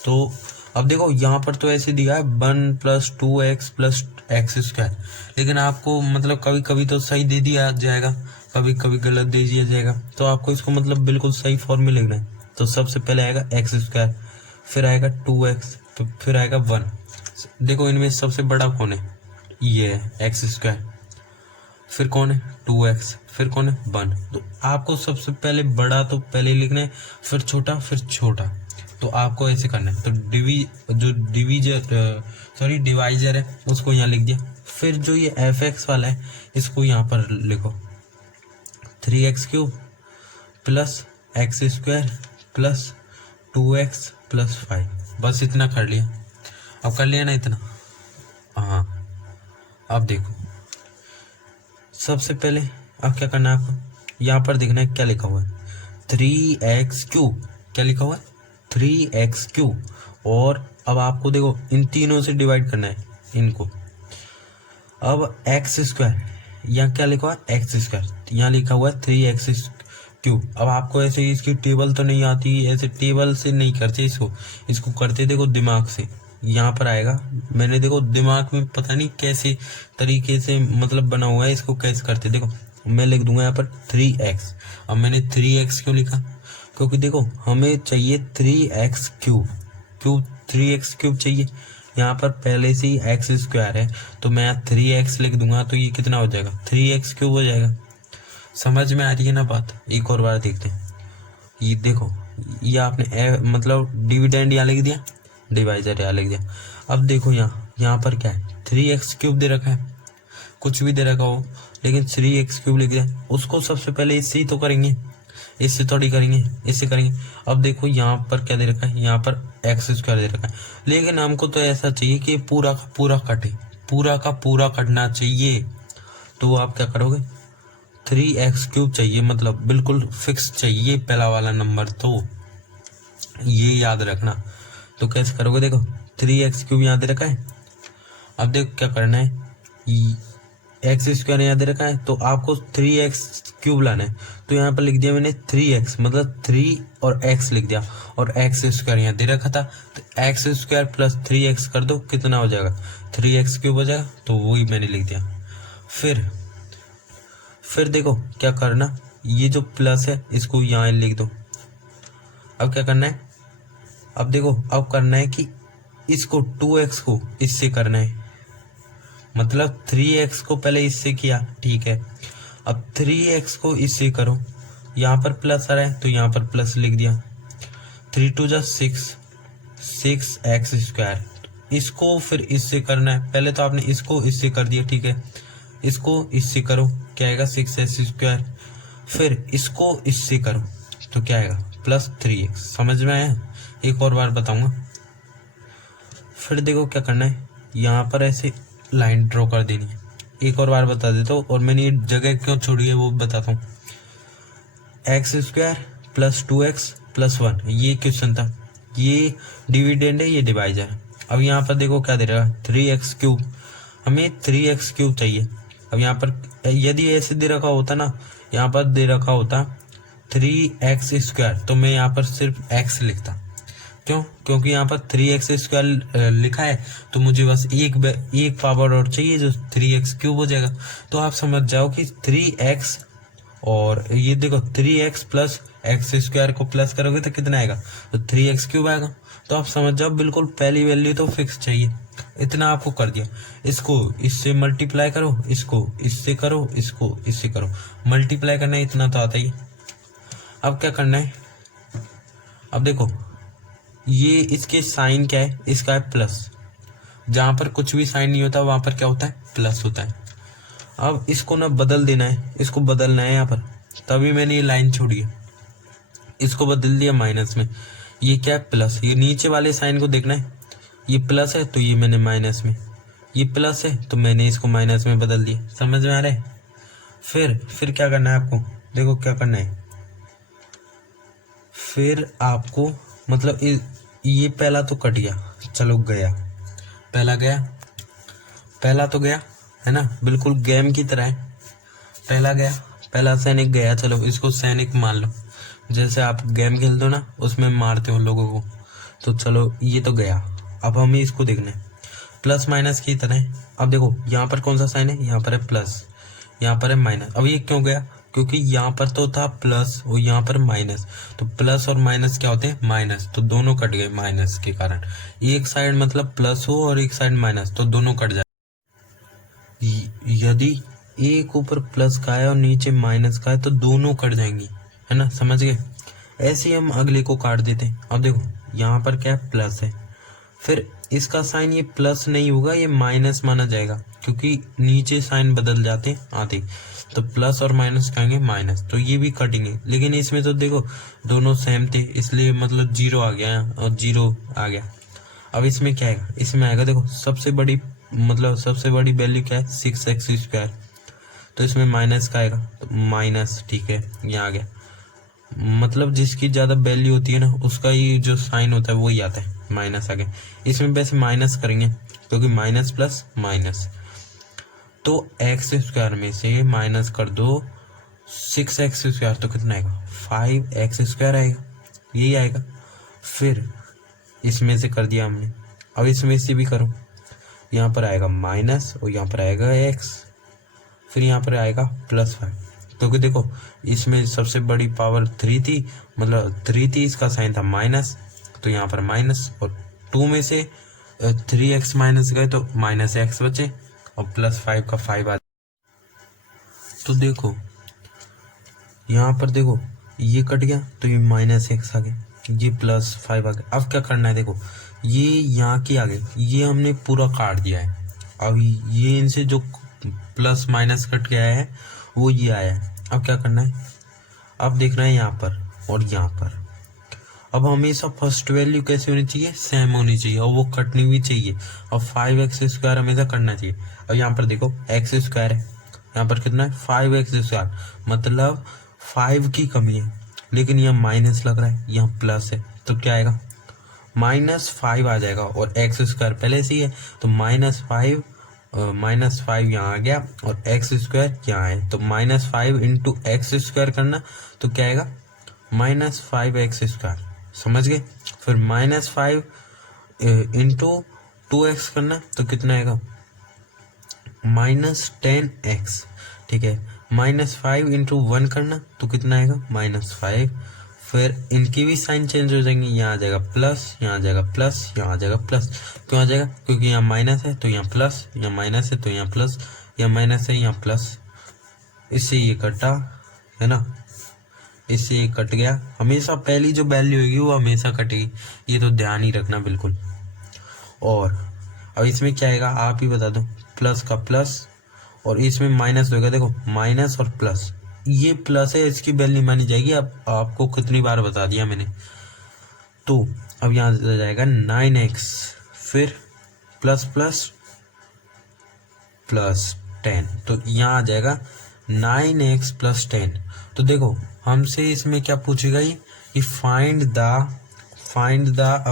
तो अब देखो यहाँ पर तो ऐसे दिया है 1 + 2x + x², लेकिन आपको मतलब कभी कभी तो सही दे दिया जाएगा, कभी कभी गलत दे दिया जाएगा। तो आपको इसको मतलब बिल्कुल सही फॉर्म में लिखना है। तो सबसे पहले आएगा x², फिर आएगा 2x, तो फिर आएगा 1। देखो इनमें सबसे बड़ा कौन है, ये है x², फिर कौन है 2x, फिर कौन है 1। तो आपको सबसे पहले बड़ा तो पहले लिखना है, फिर छोटा, फिर छोटा। तो आपको ऐसे करना है। तो डिवाइजर है उसको यहाँ लिख दिया। फिर जो ये fx वाला है इसको यहाँ पर लिखो 3x³ + x² + 2x + 5। बस इतना कर लिया। अब कर लिया ना इतना, हाँ। अब देखो सबसे पहले अब क्या करना है आपको, यहाँ पर देखना है क्या लिखा हुआ है 3x³। क्या लिखा हुआ है 3x³। और अब आपको देखो इन तीनों से डिवाइड करना है इनको। अब x², यहाँ क्या लिखा हुआ है x², यहाँ लिखा हुआ है 3x³। अब आपको ऐसे इसकी टेबल तो नहीं आती, ऐसे टेबल से नहीं करते इसको करते देखो दिमाग से। यहाँ पर आएगा, मैंने देखो दिमाग में पता नहीं कैसे तरीके से मतलब बना हुआ है, इसको कैसे करते देखो। मैं लिख दूंगा यहाँ पर 3x। अब मैंने 3x क्यों लिखा, क्योंकि देखो हमें चाहिए 3x³। क्यों 3x³ चाहिए, यहाँ पर पहले से ही x² है, तो मैं 3x लिख दूंगा, तो ये कितना हो जाएगा 3x³ हो जाएगा। समझ में आ रही है ना बात। एक और बार देखते हैं। ये देखो ये आपने मतलब डिविडेंड यहाँ लिख दिया, डिवाइजर यहाँ लिख दिया। अब देखो यहाँ पर क्या है 3x³ दे रखा है, कुछ भी दे रखा हो, लेकिन 3x³ लिख दिया। उसको सबसे पहले इससे ही तो करेंगे, इससे थोड़ी करेंगे, इससे करेंगे। अब देखो यहाँ पर क्या दे रखा है, यहाँ पर x² दे रखा है, लेकिन हमको तो ऐसा चाहिए कि पूरा का पूरा कटे, पूरा का पूरा कटना चाहिए। तो आप क्या करोगे 3x³ चाहिए, मतलब बिल्कुल फिक्स चाहिए पहला वाला नंबर, तो ये याद रखना। तो कैसे करोगे, देखो 3x³ यहाँ दे रखा है। अब देखो क्या करना है, x² यहाँ दे रखा है, तो आपको 3x³ लाना है। तो यहाँ पर लिख दिया मैंने 3x, मतलब 3 और x लिख दिया, और x² यहाँ दे रखा था, तो x² + 3x कर दो, कितना हो जाएगा 3x³ हो जाएगा। तो वही मैंने लिख दिया। फिर देखो क्या करना, ये जो प्लस है इसको यहाँ लिख दो। अब क्या करना है, अब देखो अब करना है कि इसको 2x को इससे करना है, मतलब 3x को पहले इससे किया, ठीक है। अब 3x को इससे करो, यहाँ पर प्लस आ रहा है तो यहाँ पर प्लस लिख दिया। 3 × 2 = 6, 6x²। इसको फिर इससे करना है, पहले तो आपने इसको इससे कर दिया, ठीक है, इसको इससे करो, क्या आएगा 6x²। फिर इसको इससे करो तो क्या आएगा +3x। समझ में आया? एक और बार बताऊंगा। फिर देखो क्या करना है, यहाँ पर ऐसे लाइन ड्रॉ कर देनी है। एक और बार बता देता हूँ, और मैंने ये जगह क्यों छोड़ी है वो बताता हूँ। x² + 2x + 1, ये क्वेश्चन था, ये डिविडेंड है, ये डिवाइजर है। अब यहाँ पर देखो क्या दे रहा है 3x³, हमें 3x³ चाहिए। अब यहाँ पर यदि ऐसे दे रखा होता ना, यहाँ पर दे रखा होता 3x², तो मैं यहाँ पर सिर्फ x लिखता। क्यों? क्योंकि यहाँ पर 3x² लिखा है, तो मुझे बस एक पावर और चाहिए जो 3x³ हो जाएगा। तो आप समझ जाओ कि 3x, और ये देखो 3x + x² को प्लस करोगे तो कितना आएगा, तो 3x³ आएगा। तो आप समझ जाओ बिल्कुल पहली वैल्यू तो फिक्स चाहिए। इतना आपको कर दिया, इसको इससे मल्टीप्लाई करो, इसको इससे करो, इसको इससे करो, मल्टीप्लाई करना है, इतना तो आता ही। अब क्या करना है, अब देखो ये इसके साइन क्या है, इसका है प्लस। जहाँ पर कुछ भी साइन नहीं होता वहाँ पर क्या होता है, प्लस होता है। अब इसको ना बदल देना है, इसको बदलना है यहाँ पर, तभी मैंने ये लाइन छोड़ी है। इसको बदल दिया माइनस में, ये क्या है प्लस। ये नीचे वाले साइन को देखना है, ये प्लस है तो ये मैंने माइनस में, ये प्लस है तो मैंने इसको माइनस में बदल दिया। समझ में आ रहा है? फिर क्या करना है आपको, देखो क्या करना है, फिर आपको मतलब ये पहला तो कट गया, चलो गया, पहला तो गया है ना, बिल्कुल गेम की तरह है। पहला गया, पहला सैनिक गया, चलो इसको सैनिक मान लो, जैसे आप गेम खेलते हो ना उसमें मारते हो लोगों को, तो चलो ये तो गया। अब हमें इसको देखना है प्लस माइनस की तरह है। अब देखो यहाँ पर कौन सा साइन है, यहाँ पर है प्लस, यहाँ पर है माइनस। अब ये क्यों गया, क्योंकि यहाँ पर तो था प्लस और यहाँ पर माइनस, तो प्लस और माइनस क्या होते हैं, माइनस, तो दोनों कट गए माइनस के कारण। एक साइड मतलब प्लस हो और एक साइड माइनस, तो दोनों कट जाए। यदि एक ऊपर प्लस का है और नीचे माइनस का है तो दोनों कट जाएंगी, है ना, समझ गए? ऐसे ही हम अगले को काट देते हैं। अब देखो यहाँ पर क्या है, प्लस है, फिर इसका साइन ये प्लस नहीं होगा, ये माइनस माना जाएगा, क्योंकि नीचे साइन बदल जाते आते, तो प्लस और माइनस कहेंगे माइनस, तो ये भी कटेंगे। लेकिन इसमें तो देखो दोनों सेम थे, इसलिए मतलब 0 आ गया और 0 आ गया। अब इसमें क्या आएगा, इसमें आएगा देखो सबसे बड़ी वैल्यू क्या है, 6x², तो इसमें माइनस का आएगा, तो माइनस, ठीक है, यहाँ आ गया। मतलब जिसकी ज़्यादा वैल्यू होती है ना उसका ही जो साइन होता है वही आता है, माइनस आ गया। इसमें वैसे माइनस करेंगे क्योंकि माइनस प्लस माइनस, तो x² में से माइनस कर दो 6x², तो कितना आएगा 5x² आएगा, यही आएगा। फिर इसमें से कर दिया हमने, अब इसमें से भी करो, यहाँ पर आएगा माइनस और यहाँ पर आएगा x, फिर यहाँ पर आएगा +5, क्योंकि देखो इसमें सबसे बड़ी पावर 3 थी, मतलब 3 थी, इसका साइन था माइनस, तो यहाँ पर माइनस, और 2 में से 3x माइनस गए तो -x बचे, और +5 का 5 आ। तो देखो यहाँ पर देखो ये कट गया तो ये -x आ गया, ये +5 आ गया। अब क्या करना है, देखो ये यहाँ की आ गई, ये हमने पूरा काट दिया है। अब ये इनसे जो प्लस माइनस कट गया है वो ये आया है। अब क्या करना है, अब देखना है यहाँ पर और यहाँ पर। अब हमेशा फर्स्ट वैल्यू कैसे होनी चाहिए, सेम होनी चाहिए, और वो कटनी भी चाहिए, और 5x² हमेशा करना चाहिए। अब यहाँ पर देखो x² है, यहाँ पर कितना है 5x², मतलब 5 की कमी है, लेकिन यहाँ माइनस लग रहा है, यहाँ प्लस है, तो क्या आएगा -5 आ जाएगा, और x² पहले से ही है, तो -5 यहाँ आ गया और x² यहाँ है, तो -5 × x² करना, तो क्या आएगा -5x², समझ गए? फिर -5 × 2x करना, तो कितना आएगा -10x, ठीक है। -5 × 1 करना, तो कितना आएगा -5। फिर इनकी भी साइन चेंज हो जाएंगे, यहाँ आ जाएगा प्लस, यहाँ आ जाएगा प्लस, यहाँ आ जाएगा प्लस। क्यों आ जाएगा, क्योंकि यहाँ माइनस है तो यहाँ प्लस, यहाँ माइनस है तो यहाँ प्लस, यहाँ माइनस है यहाँ प्लस, इससे ये कटा, है ना। इससे ये कट गया, हमेशा पहली जो वैल्यू होगी वो हमेशा कटेगी, ये तो ध्यान ही रखना बिल्कुल। और अब इसमें क्या आएगा आप ही बता दो, प्लस का प्लस और इसमें माइनस होगा, देखो माइनस और प्लस, ये प्लस है इसकी वैल्यू मानी जाएगी। अब आपको कितनी बार बता दिया मैंने। तो अब यहाँ आ जाएगा 9x, फिर प्लस प्लस प्लस 10, तो यहाँ आ जाएगा 9x प्लस 10। तो देखो हमसे इसमें क्या पूछेगा ये कि फाइंड द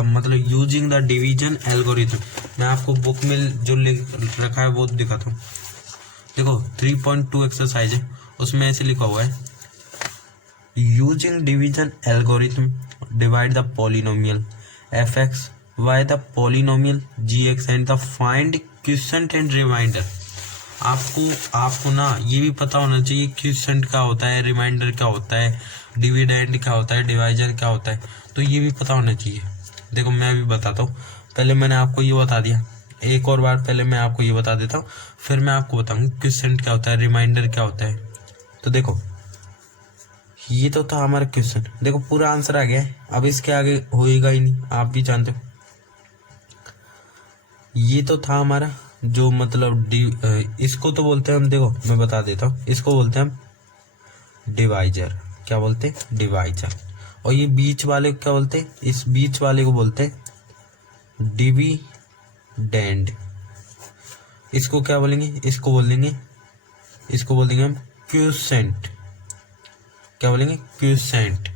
मतलब यूजिंग द डिवीजन एल्गोरिथम। मैं आपको बुक में जो लिख रखा है वो दिखाता हूँ। देखो 3.2 एक्सरसाइज है, उसमें ऐसे लिखा हुआ है using division algorithm divide the polynomial f(x) by the polynomial g(x) and the find quotient and remainder. आपको ना ये भी पता होना चाहिए क्वोशिएंट क्या होता है, रिमाइंडर क्या होता है, डिविडेंड क्या होता है, डिवाइजर क्या होता है, तो ये भी पता होना चाहिए। देखो मैं भी बताता हूँ, पहले मैंने आपको ये बता दिया, एक और बार पहले मैं आपको ये बता देता हूँ, फिर मैं आपको बताऊंगा क्वोशिएंट क्या होता है, रिमाइंडर क्या होता है। तो देखो ये तो था हमारा क्वेश्चन, देखो पूरा आंसर आ गया है, अब इसके आगे होएगा ही नहीं, आप भी जानते हो। ये तो था हमारा जो मतलब इसको तो बोलते हैं हम, देखो मैं बता देता हूँ, इसको बोलते हैं हम डिवाइजर। क्या बोलते हैं? डिवाइजर। और ये बीच वाले को क्या बोलते हैं? इस बीच वाले को बोलते हैं डिविडेंड। इसको क्या बोलेंगे? इसको बोलेंगे हम क्वोशिएंट। क्या बोलेंगे? क्वोशिएंट।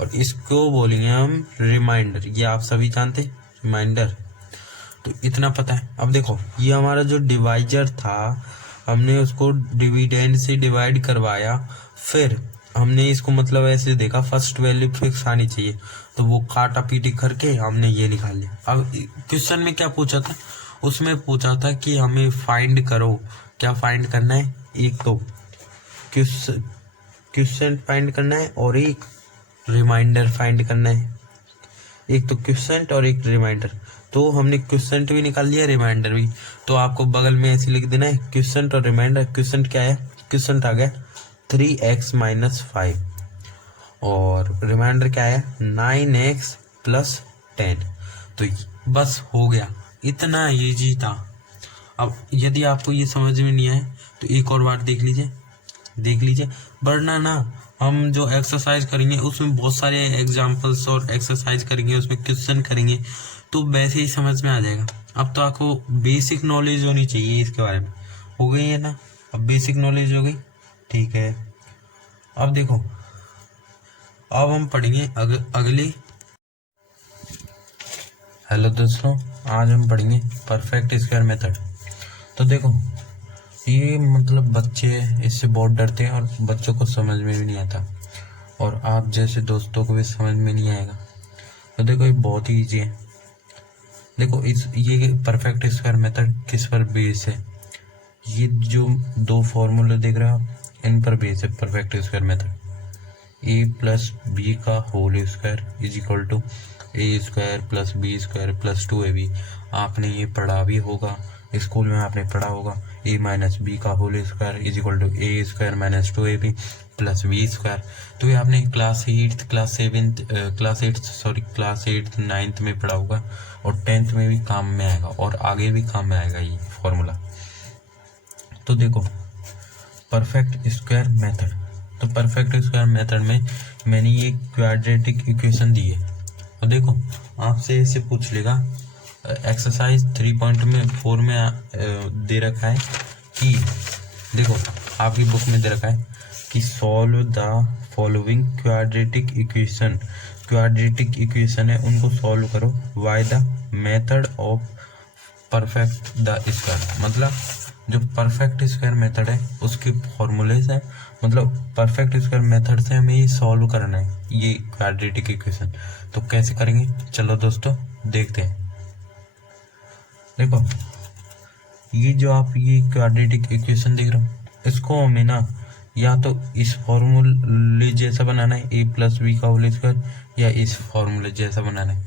और इसको बोलेंगे हम रिमाइंडर। ये आप सभी जानते हैं रिमाइंडर, तो इतना पता है। अब देखो ये हमारा जो डिवाइजर था, हमने उसको डिविडेंड से डिवाइड करवाया, फिर हमने इसको मतलब ऐसे देखा फर्स्ट वैल्यू फिक्स आनी चाहिए, तो वो काटा पीटी करके हमने ये निकाल लिया। अब क्वेश्चन में क्या पूछा था? उसमें पूछा था कि हमें फाइंड करो, क्या फाइंड करना है? एक तो क्वोशिएंट फाइंड करना है और एक रिमाइंडर फाइंड करना है। एक तो क्वोशिएंट और एक रिमाइंडर, तो हमने क्वोशिएंट भी निकाल लिया, रिमाइंडर भी। तो आपको बगल में ऐसे लिख देना है क्वोशिएंट और रिमाइंडर। क्वोशिएंट क्या है? क्वोशिएंट आ गया 3x - 5 और रिमाइंडर क्या है? 9x + 10। तो बस हो गया, इतना इजी था। अब यदि आपको ये समझ में नहीं आए तो एक और बार देख लीजिए, वरना ना हम जो एक्सरसाइज करेंगे उसमें बहुत सारे एग्जाम्पल्स और एक्सरसाइज करेंगे, उसमें क्वेश्चन करेंगे, तो वैसे ही समझ में आ जाएगा। अब तो आपको बेसिक नॉलेज होनी चाहिए इसके बारे में। हो गई है ना? अब बेसिक नॉलेज हो गई, ठीक है। अब देखो, अब हम पढ़ेंगे अगले। हेलो दोस्तों, आज हम पढ़ेंगे परफेक्ट स्क्वायर मेथड। तो देखो ये मतलब बच्चे इससे बहुत डरते हैं और बच्चों को समझ में भी नहीं आता, और आप जैसे दोस्तों को भी समझ में नहीं आएगा। तो देखो ये बहुत ही ईजी है। देखो ये परफेक्ट स्क्वायर मेथड किस पर बेस है? ये जो दो फॉर्मूले देख रहे हो आप, इन पर बेस है perfect square method. a + b का whole square = a² + b² + 2ab। आपने ये पढ़ा भी होगा, स्कूल में आपने पढ़ा होगा। a - b का whole square = a² - 2ab + b²। तो ये आपने क्लास 8th 9th में पढ़ा होगा, और 10th में भी काम में आएगा, और आगे भी काम में आएगा ये फॉर्मूला। तो देखो परफेक्ट स्क्वायर मेथड, तो परफेक्ट स्क्वायर मेथड में मैंने ये क्वाड्रेटिक इक्वेशन दी है। और देखो आपसे ऐसे पूछ लेगा, एक्सरसाइज 3.4 में दे रखा है कि देखो आपकी बुक में दे रखा है कि solve the following quadratic equation. Quadratic equation है, उनको सॉल्व करो by the method of perfect the square. मतलब जो परफेक्ट स्क्वायर मेथड है उसके फॉर्मूले से, मतलब परफेक्ट स्क्वायर मेथड से हमें ये सॉल्व करना है ये क्वाड्रेटिक इक्वेशन। तो कैसे करेंगे, चलो दोस्तों देखते हैं। देखो ये जो आप ये क्वाड्रेटिक इक्वेशन देख रहे हो, इसको हमें ना या तो इस फॉर्मूले जैसा बनाना है a + b का होल स्क्वायर, या इस फॉर्मूले जैसा बनाना है।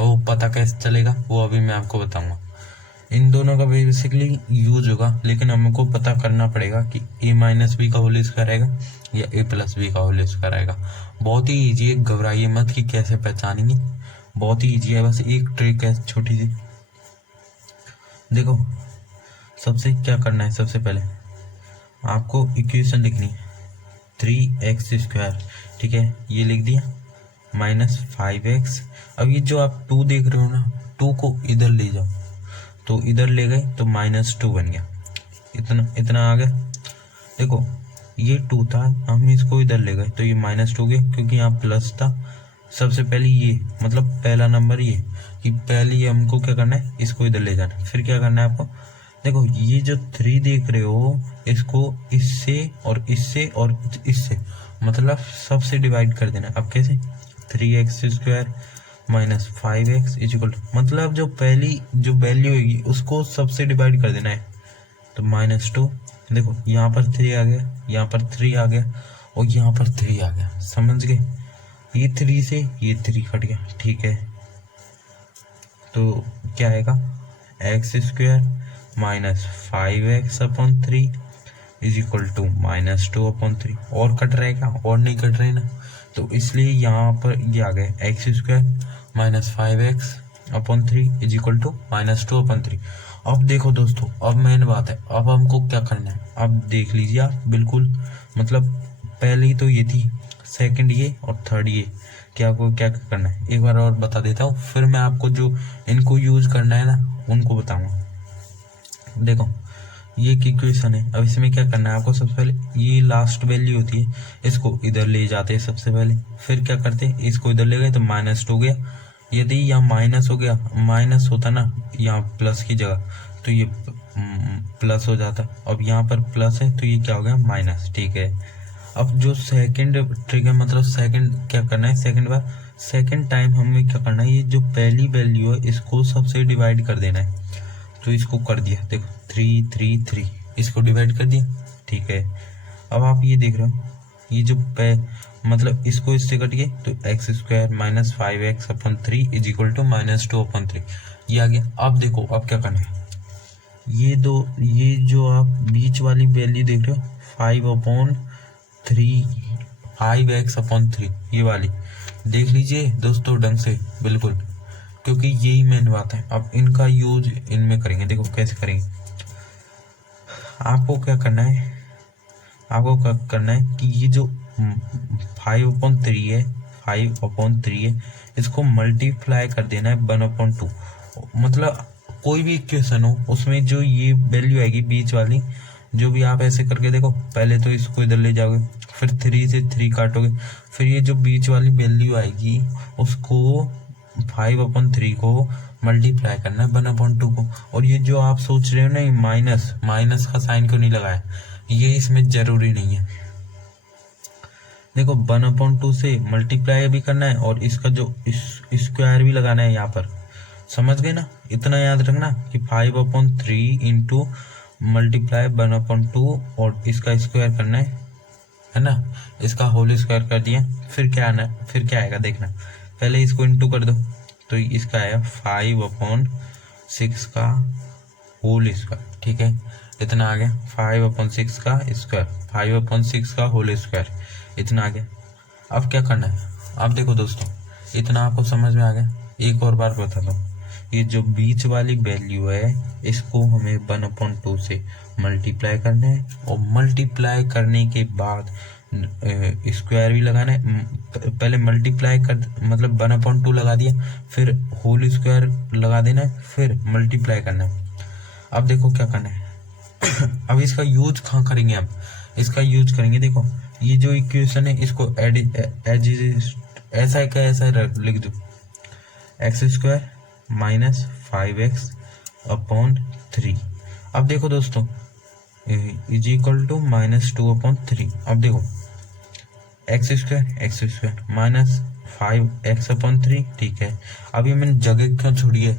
और वो पता कैसे चलेगा वो अभी मैं आपको बताऊंगा। इन दोनों का बेसिकली यूज होगा, लेकिन हमको पता करना पड़ेगा कि a माइनस बी का होल स्क्वायर आएगा या a प्लस बी का होल स्क्वायर आएगा। बहुत ही ईजी है, घबराइए मत कि कैसे पहचानेंगे, बहुत ही ईजी है। बस एक ट्रिक है छोटी सी, देखो सबसे क्या करना है, सबसे पहले आपको इक्वेशन लिखनी है 3x², ठीक है, ये लिख दिया, माइनस 5x। अब ये जो आप 2 देख रहे हो ना, 2 को इधर ले जाओ, तो इधर ले गए तो -2 बन गया, इतना आ गया। देखो ये 2 था, हम इसको इधर ले गए तो ये -2 गया, क्योंकि यहाँ प्लस था। सबसे पहले ये मतलब पहला नंबर ये कि पहले हमको क्या करना है, इसको इधर ले जाना है। फिर क्या करना है आपको, देखो ये जो 3 देख रहे हो, इसको इससे और इससे और इससे मतलब सबसे डिवाइड कर देना है। अब कैसे, 3x² माइनस 5x इक्वल, मतलब जो पहली जो वैल्यू होगी उसको सबसे डिवाइड कर देना है, तो -2। देखो यहाँ पर 3 आ गया, यहाँ पर 3 आ गया और यहाँ पर 3 आ गया, समझ गए। ये 3 से ये 3 कट गया, ठीक है। तो क्या आएगा, x² minus 5x/3 is equal to -2/3। और कट रहेगा, और नहीं कट रहे ना, तो इसलिए यहाँ पर ये आ गया x² minus 5x/3 is equal to -2/3। अब देखो दोस्तों, अब मेन बात है, अब हमको क्या करना है, अब देख लीजिए आप बिल्कुल, मतलब पहले तो ये थी, सेकंड ये और थर्ड ये, क्या आपको क्या करना है एक बार और बता देता हूँ, फिर मैं आपको जो इनको यूज करना है ना उनको बताऊंगा। देखो ये एक इक्वेशन है, अब इसमें क्या करना है आपको, सबसे पहले ये लास्ट वैल्यू होती है, इसको इधर ले जाते हैं सबसे पहले, फिर क्या करते हैं, इसको इधर ले गए तो -2 हो गया। यदि यहाँ माइनस हो गया, माइनस होता ना यहाँ प्लस की जगह, तो ये प्लस हो जाता। अब यहाँ पर प्लस है तो ये क्या हो गया, माइनस, ठीक है। अब जो सेकंड ट्रिक है, मतलब सेकंड क्या करना है, सेकंड बार सेकंड टाइम हमें क्या करना है, ये जो पहली वैल्यू है इसको सबसे डिवाइड कर देना है। तो इसको कर दिया, देखो 3 3 3, इसको डिवाइड कर दिया, ठीक है। अब आप ये देख रहे हो, ये जो मतलब इसको इससे कट गए तो x² minus 5x/3 is equal to -2/3, ये आ गया। अब देखो अब क्या करना है, ये जो आप बीच वाली वैल्यू देख रहे हो 5x/3, ये वाली देख लीजिए दोस्तों ढंग से बिल्कुल, क्योंकि यही मेन बात है। अब इनका यूज इनमें करेंगे, देखो कैसे करेंगे। आपको क्या करना है, आपको क्या करना है कि ये जो 5/3 है, 5/3 है, इसको मल्टीप्लाई कर देना है 1/2। मतलब कोई भी इक्वेशन हो उसमें जो ये वैल्यू आएगी बीच वाली, जो भी आप ऐसे करके देखो, पहले तो इसको इधर ले जाओगे, फिर 3 से 3 काटोगे, फिर ये जो बीच वाली वैल्यू आएगी उसको 5/3 को मल्टीप्लाई करना है 1/2 को। और ये जो आप सोच रहे हो ना, माइनस का साइन क्यों नहीं लगाया, ये इसमें जरूरी नहीं है। देखो 1/2 से मल्टीप्लाई भी करना है और इसका जो स्क्वायर भी लगाना है यहाँ पर, समझ गए ना। इतना याद रखना कि 5/3 इंटू मल्टीप्लाई 1/2 और इसका स्क्वायर करना है ना, इसका होल स्क्वायर कर दिया। फिर क्या आना, फिर क्या आएगा देखना, पहले इसको इंटू कर दो तो इसका आया 5/6 का होल स्क्वायर, ठीक है, इतना आ गया 5/6 का स्क्वायर, 5/6 का होल स्क्वायर, इतना आ गया। अब क्या करना है, अब देखो दोस्तों, इतना आपको समझ में आ गया। एक और बार बता दो, ये जो बीच वाली वैल्यू है इसको हमें 1/2 से मल्टीप्लाई करना है, और मल्टीप्लाई करने के बाद स्क्वायर भी लगाना है। पहले मल्टीप्लाई कर मतलब 1/2 लगा दिया, फिर होल स्क्वायर लगा देना है, फिर मल्टीप्लाई करना है। अब देखो क्या करना है अब इसका यूज कहाँ करेंगे, हम इसका यूज करेंगे, देखो ये जो इक्वेशन है इसको ऐसा क्या ऐसा लिख दो, x² माइनस 5x/3। अब देखो दोस्तों इज इक्वल टू -2/3। अब देखो x² माइनस 5x/3, ठीक है। अभी मैंने जगह क्यों छोड़ी है,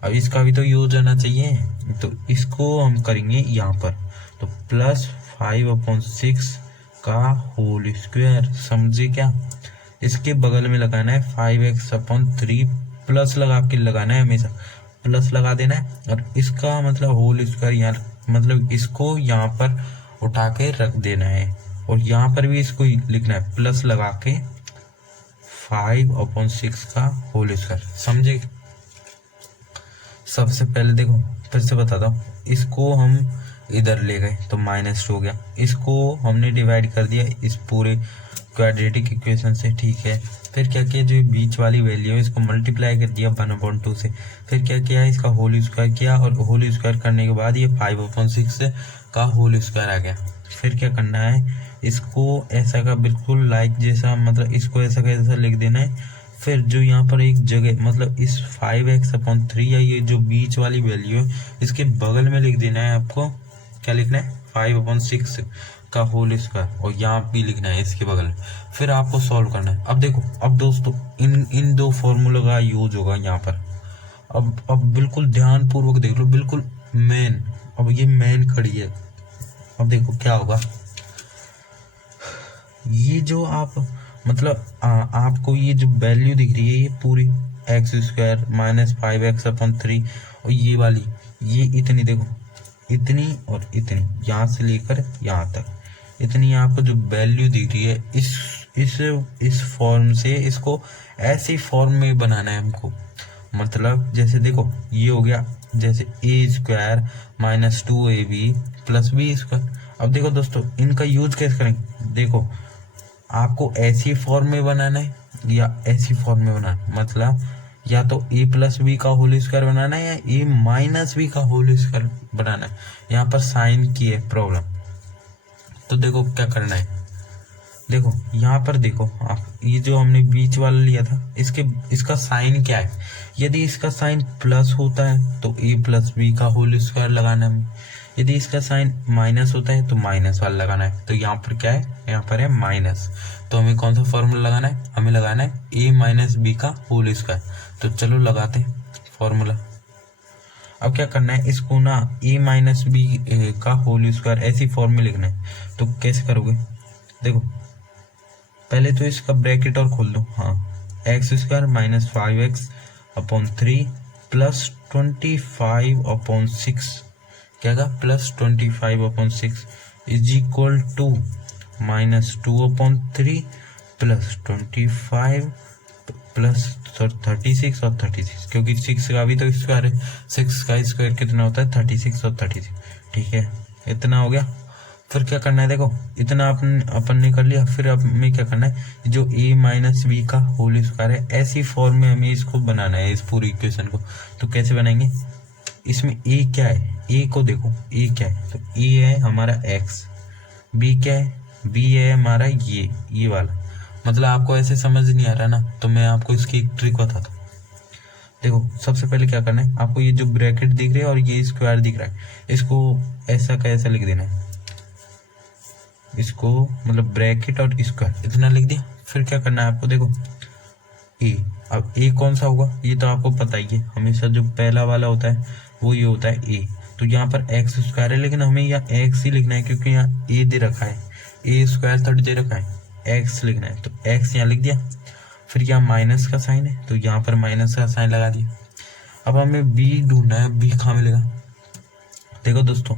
अब इसका भी तो यूज होना चाहिए, तो इसको हम करेंगे यहाँ पर, तो +5/6 का होल स्क्वायर, समझे क्या। इसके बगल में लगाना है 5x/3, प्लस लगा के लगाना है हमेशा, प्लस लगा देना है और इसका मतलब होल स्क्वायर यहाँ, मतलब इसको यहाँ पर उठा के रख देना है और यहाँ पर भी इसको लिखना है प्लस लगा के 5/6 का होल स्क्वायर। समझे? सबसे पहले देखो फिर से बताता हूँ, इसको हम इधर ले गए तो -2 हो गया, इसको हमने डिवाइड कर दिया इस पूरे क्वाड्रेटिक इक्वेशन से, ठीक है। फिर क्या किया, जो बीच वाली वैल्यू है इसको मल्टीप्लाई कर दिया 1/2 से, फिर क्या किया, इसका होल स्क्वायर किया और होल स्क्वायर करने के बाद ये 5/6 का होल स्क्वायर आ गया। फिर क्या करना है, इसको ऐसा का बिल्कुल लाइक जैसा, मतलब इसको ऐसा का ऐसा लिख देना है। फिर जो यहाँ पर एक जगह मतलब इस 5x/3 या ये जो बीच वाली वैल्यू है इसके बगल में लिख देना है आपको, क्या लिखना है, 5/6 का होल स्क्वायर, और यहाँ भी लिखना है इसके बगल में। फिर आपको सॉल्व करना है। अब देखो, अब दोस्तों इन दो फॉर्मूला का यूज होगा यहाँ पर। अब बिल्कुल ध्यान पूर्वक देख लो, बिल्कुल मेन, अब ये मेन खड़ी है। अब देखो क्या होगा, ये जो आप मतलब आपको ये जो वैल्यू दिख रही है ये पूरी x² -5x/3 और ये वाली ये इतनी, देखो इतनी और इतनी, यहाँ से लेकर यहाँ तक इतनी आपको जो वैल्यू दिख रही है, इस फॉर्म से इसको ऐसी फॉर्म में बनाना है हमको। मतलब जैसे देखो ये हो गया जैसे a² -2ab + b²। अब देखो दोस्तों इनका यूज कैसे करेंगे, देखो आपको ऐसी फॉर्म में बनाना है या ऐसी फॉर्म में बनाना है, मतलब या तो a + b का होल स्क्वायर बनाना है या a - b का होल स्क्वायर बनाना है। यहाँ पर साइन की है प्रॉब्लम, तो देखो क्या करना है, देखो यहाँ पर देखो आप, ये जो हमने बीच वाला लिया था इसका साइन क्या है, यदि इसका साइन प्लस होता है तो a + b का होल स्क्वायर लगाना है, यदि इसका साइन माइनस होता है तो माइनस वाला लगाना है। तो यहाँ पर क्या है, यहाँ पर है माइनस, तो हमें कौन सा फॉर्मूला लगाना है, हमें लगाना है a - b का होल स्क्वायर। तो चलो लगाते हैं फॉर्मूला। अब क्या करना है, इसको ना a - b का होल स्क्वायर ऐसी फॉर्म में लिखना है। तो कैसे करोगे, देखो पहले तो इसका ब्रैकेट और खोल दो, हाँ, x² - 5x/3 + 25/6, क्या था, +25/6 = -2/3 + 25 + 36 और 36, क्योंकि 6 का भी तो स्क्वायर है, 6 का स्क्वायर कितना होता है, 36 और 36, ठीक है, इतना हो गया। फिर क्या करना है, देखो इतना अपन ने कर लिया। फिर अब हमें क्या करना है, जो a - b का होल स्क्वायर है ऐसी फॉर्म में हमें इसको बनाना है, इस पूरी इक्वेशन को। तो कैसे बनाएंगे, इसमें a क्या है, a को देखो, a क्या है, तो a है हमारा x, b क्या है, b है हमारा ये वाला। मतलब आपको ऐसे समझ नहीं आ रहा ना, तो मैं आपको इसकी एक ट्रिक बताता हूँ। देखो सबसे पहले क्या करना है, आपको ये जो ब्रैकेट दिख रहा है और ये स्क्वायर दिख रहा है, इसको ऐसा का ऐसा लिख देना है, इसको मतलब ब्रैकेट और स्क्वायर इतना लिख दिया। फिर क्या करना है आपको, देखो a, अब a कौन सा होगा, ये तो आपको पता ही है, हमेशा जो पहला वाला होता है वो ये होता है a। तो यहाँ पर x² है, लेकिन हमें यहाँ x ही लिखना है क्योंकि यहाँ a दे रखा है, a² थोड़ी दे रखा है, x लिखना है, तो x यहाँ लिख दिया। फिर यहाँ माइनस का साइन है तो यहाँ पर माइनस का साइन लगा दिया। अब हमें b ढूंढना है, b कहाँ मिलेगा, देखो दोस्तों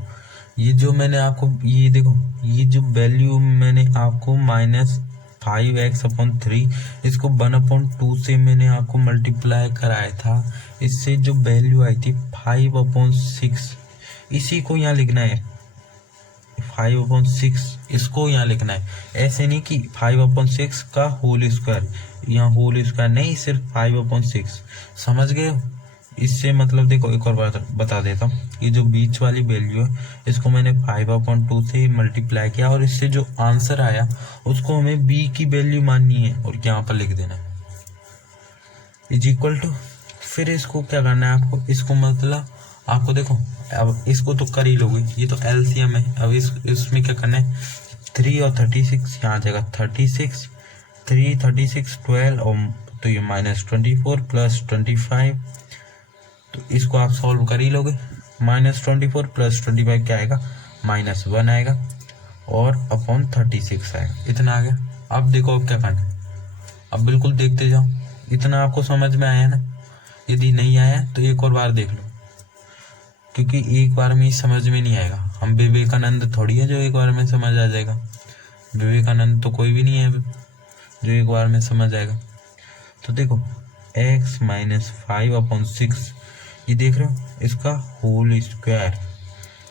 ये जो मैंने आपको, ये देखो ये जो वैल्यू मैंने आपको -5x/3 इसको 1/2 से मैंने आपको मल्टीप्लाई कराया था, इससे जो वैल्यू आई थी 5/6, इसी को यहाँ लिखना है, 5/6 इसको यहाँ लिखना है। ऐसे नहीं कि 5/6 का होल स्क्वायर, यहाँ होल स्क्वायर नहीं, सिर्फ 5/6, समझ गए हो। इससे मतलब देखो एक और बात बता देता हूँ, ये जो बीच वाली वैल्यू है इसको मैंने 5/2 से मल्टीप्लाई किया और इससे जो आंसर आया उसको हमें b की वैल्यू माननी है और यहाँ पर लिख देना है = फिर इसको क्या करना है आपको, इसको मतलब आपको देखो, अब इसको तो कर ही लोगे, ये तो LCM है। अब इसमें क्या करना है, 3 और 36 यहाँ आ जाएगा, 36 3 36 12 और तो ये -24 + 25, तो इसको आप सॉल्व कर ही लोगे। -24 + 25 क्या आएगा, -1 आएगा और अपॉन 36 आएगा, इतना आ गया। अब देखो अब क्या करना है, अब बिल्कुल देखते जाओ, इतना आपको समझ में आया ना। यदि नहीं आया तो एक और बार देख लो, क्योंकि एक बार में समझ में नहीं आएगा। हम विवेकानंद थोड़ी है जो एक बार में समझ आ जाएगा। विवेकानंद तो कोई भी नहीं है जो एक बार में समझ आएगा। तो देखो x माइनस 5/6 ये देख रहे हो, इसका whole square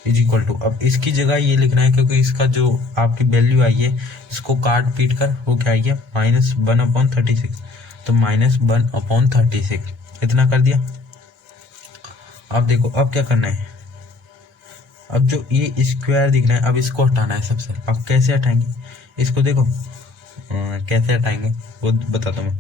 is equal to, अब इसकी जगह ये लिखना है क्योंकि इसका जो आपकी वैल्यू आई है इसको काट पीट कर वो क्या आई है -1/36, तो -1/36 इतना कर दिया। अब देखो अब क्या करना है, अब जो ये स्क्वायर दिख रहा है अब इसको हटाना है सबसे। अब कैसे हटाएंगे इसको, देखो कैसे हटाएंगे वो बताता हूँ मैं।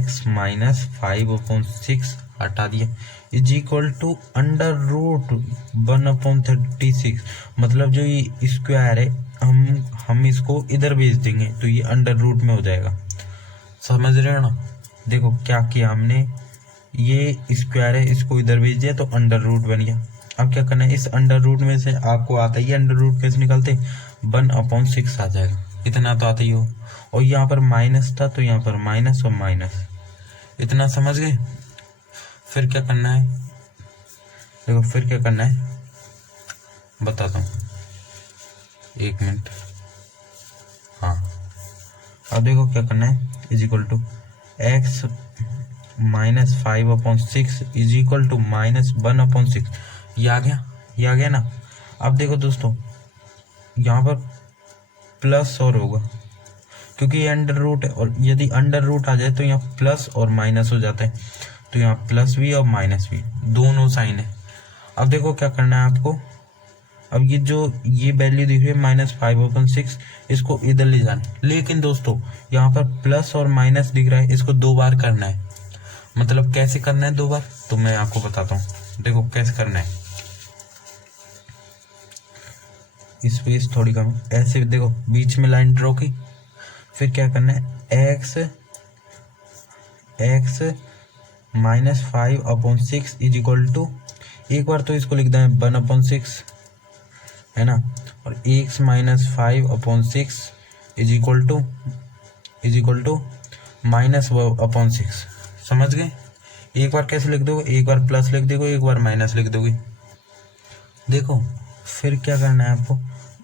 x माइनस 5/6 हटा दिया इज इक्वल टू √1/36, मतलब जो ये स्क्वायर है हम इसको इधर भेज देंगे तो ये अंडर रूट में हो जाएगा। समझ रहे हो ना, देखो क्या किया हमने, ये स्क्वायर है इसको इधर भेज दिया तो अंडर रूट बन गया। अब क्या करना है, इस अंडर रूट में से आपको आता ही अंडर रूट कैसे निकलते, 1/6 आ जाएगा, इतना तो आता ही हो। और यहाँ पर माइनस था तो यहाँ पर माइनस और माइनस, इतना समझ गए। फिर क्या करना है, देखो फिर क्या करना है बताता हूँ, एक मिनट। हाँ अब देखो क्या करना है, is equal to x minus 5/6 is equal to -1/6, ये आ गया ना। अब देखो दोस्तों यहाँ पर प्लस और होगा क्योंकि ये अंडर रूट है, और यदि अंडर रूट आ जाए तो यहाँ प्लस और माइनस हो जाता है, तो यहाँ प्लस भी और माइनस भी दोनों साइन है। अब देखो क्या करना है आपको, अब ये वैल्यू दिख रही है -5/6, इसको इधर ले जाना है। लेकिन दोस्तों यहाँ पर प्लस और माइनस दिख रहा है, इसको 2 बार करना है। मतलब कैसे करना है 2 बार, तो मैं आपको बताता हूँ, देखो कैसे करना है। स्पेस थोड़ी कम, ऐसे देखो बीच में लाइन ड्रॉ की, फिर क्या करना है, x minus 5/6 is equal to, एक बार तो इसको लिख दें 1/6 है ना, और x minus 5/6 is equal to -1/6। समझ गए। एक बार कैसे लिख दोगे, एक बार प्लस लिख दोगे, एक बार माइनस लिख दोगे। देखो फिर क्या करना है आपको,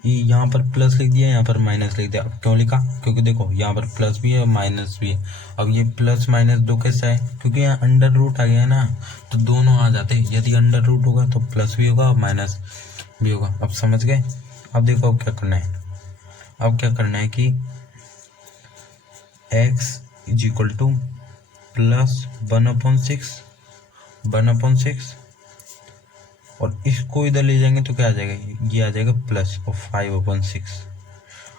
यहाँ पर प्लस लिख दिया, यहाँ पर माइनस लिख दिया। अब क्यों लिखा, क्योंकि देखो यहाँ पर प्लस भी है और माइनस भी है। अब ये प्लस माइनस दो कैसे है, क्योंकि यहाँ अंडर रूट आ गया ना, तो दोनों आ जाते हैं। यदि अंडर रूट होगा तो प्लस भी होगा और माइनस भी होगा। अब समझ गए। अब देखो अब क्या करना है, अब क्या करना है कि x is equal two plus 1/6 और इसको इधर ले जाएंगे तो क्या आ जाएगा, ये आ जाएगा प्लस और 5/6।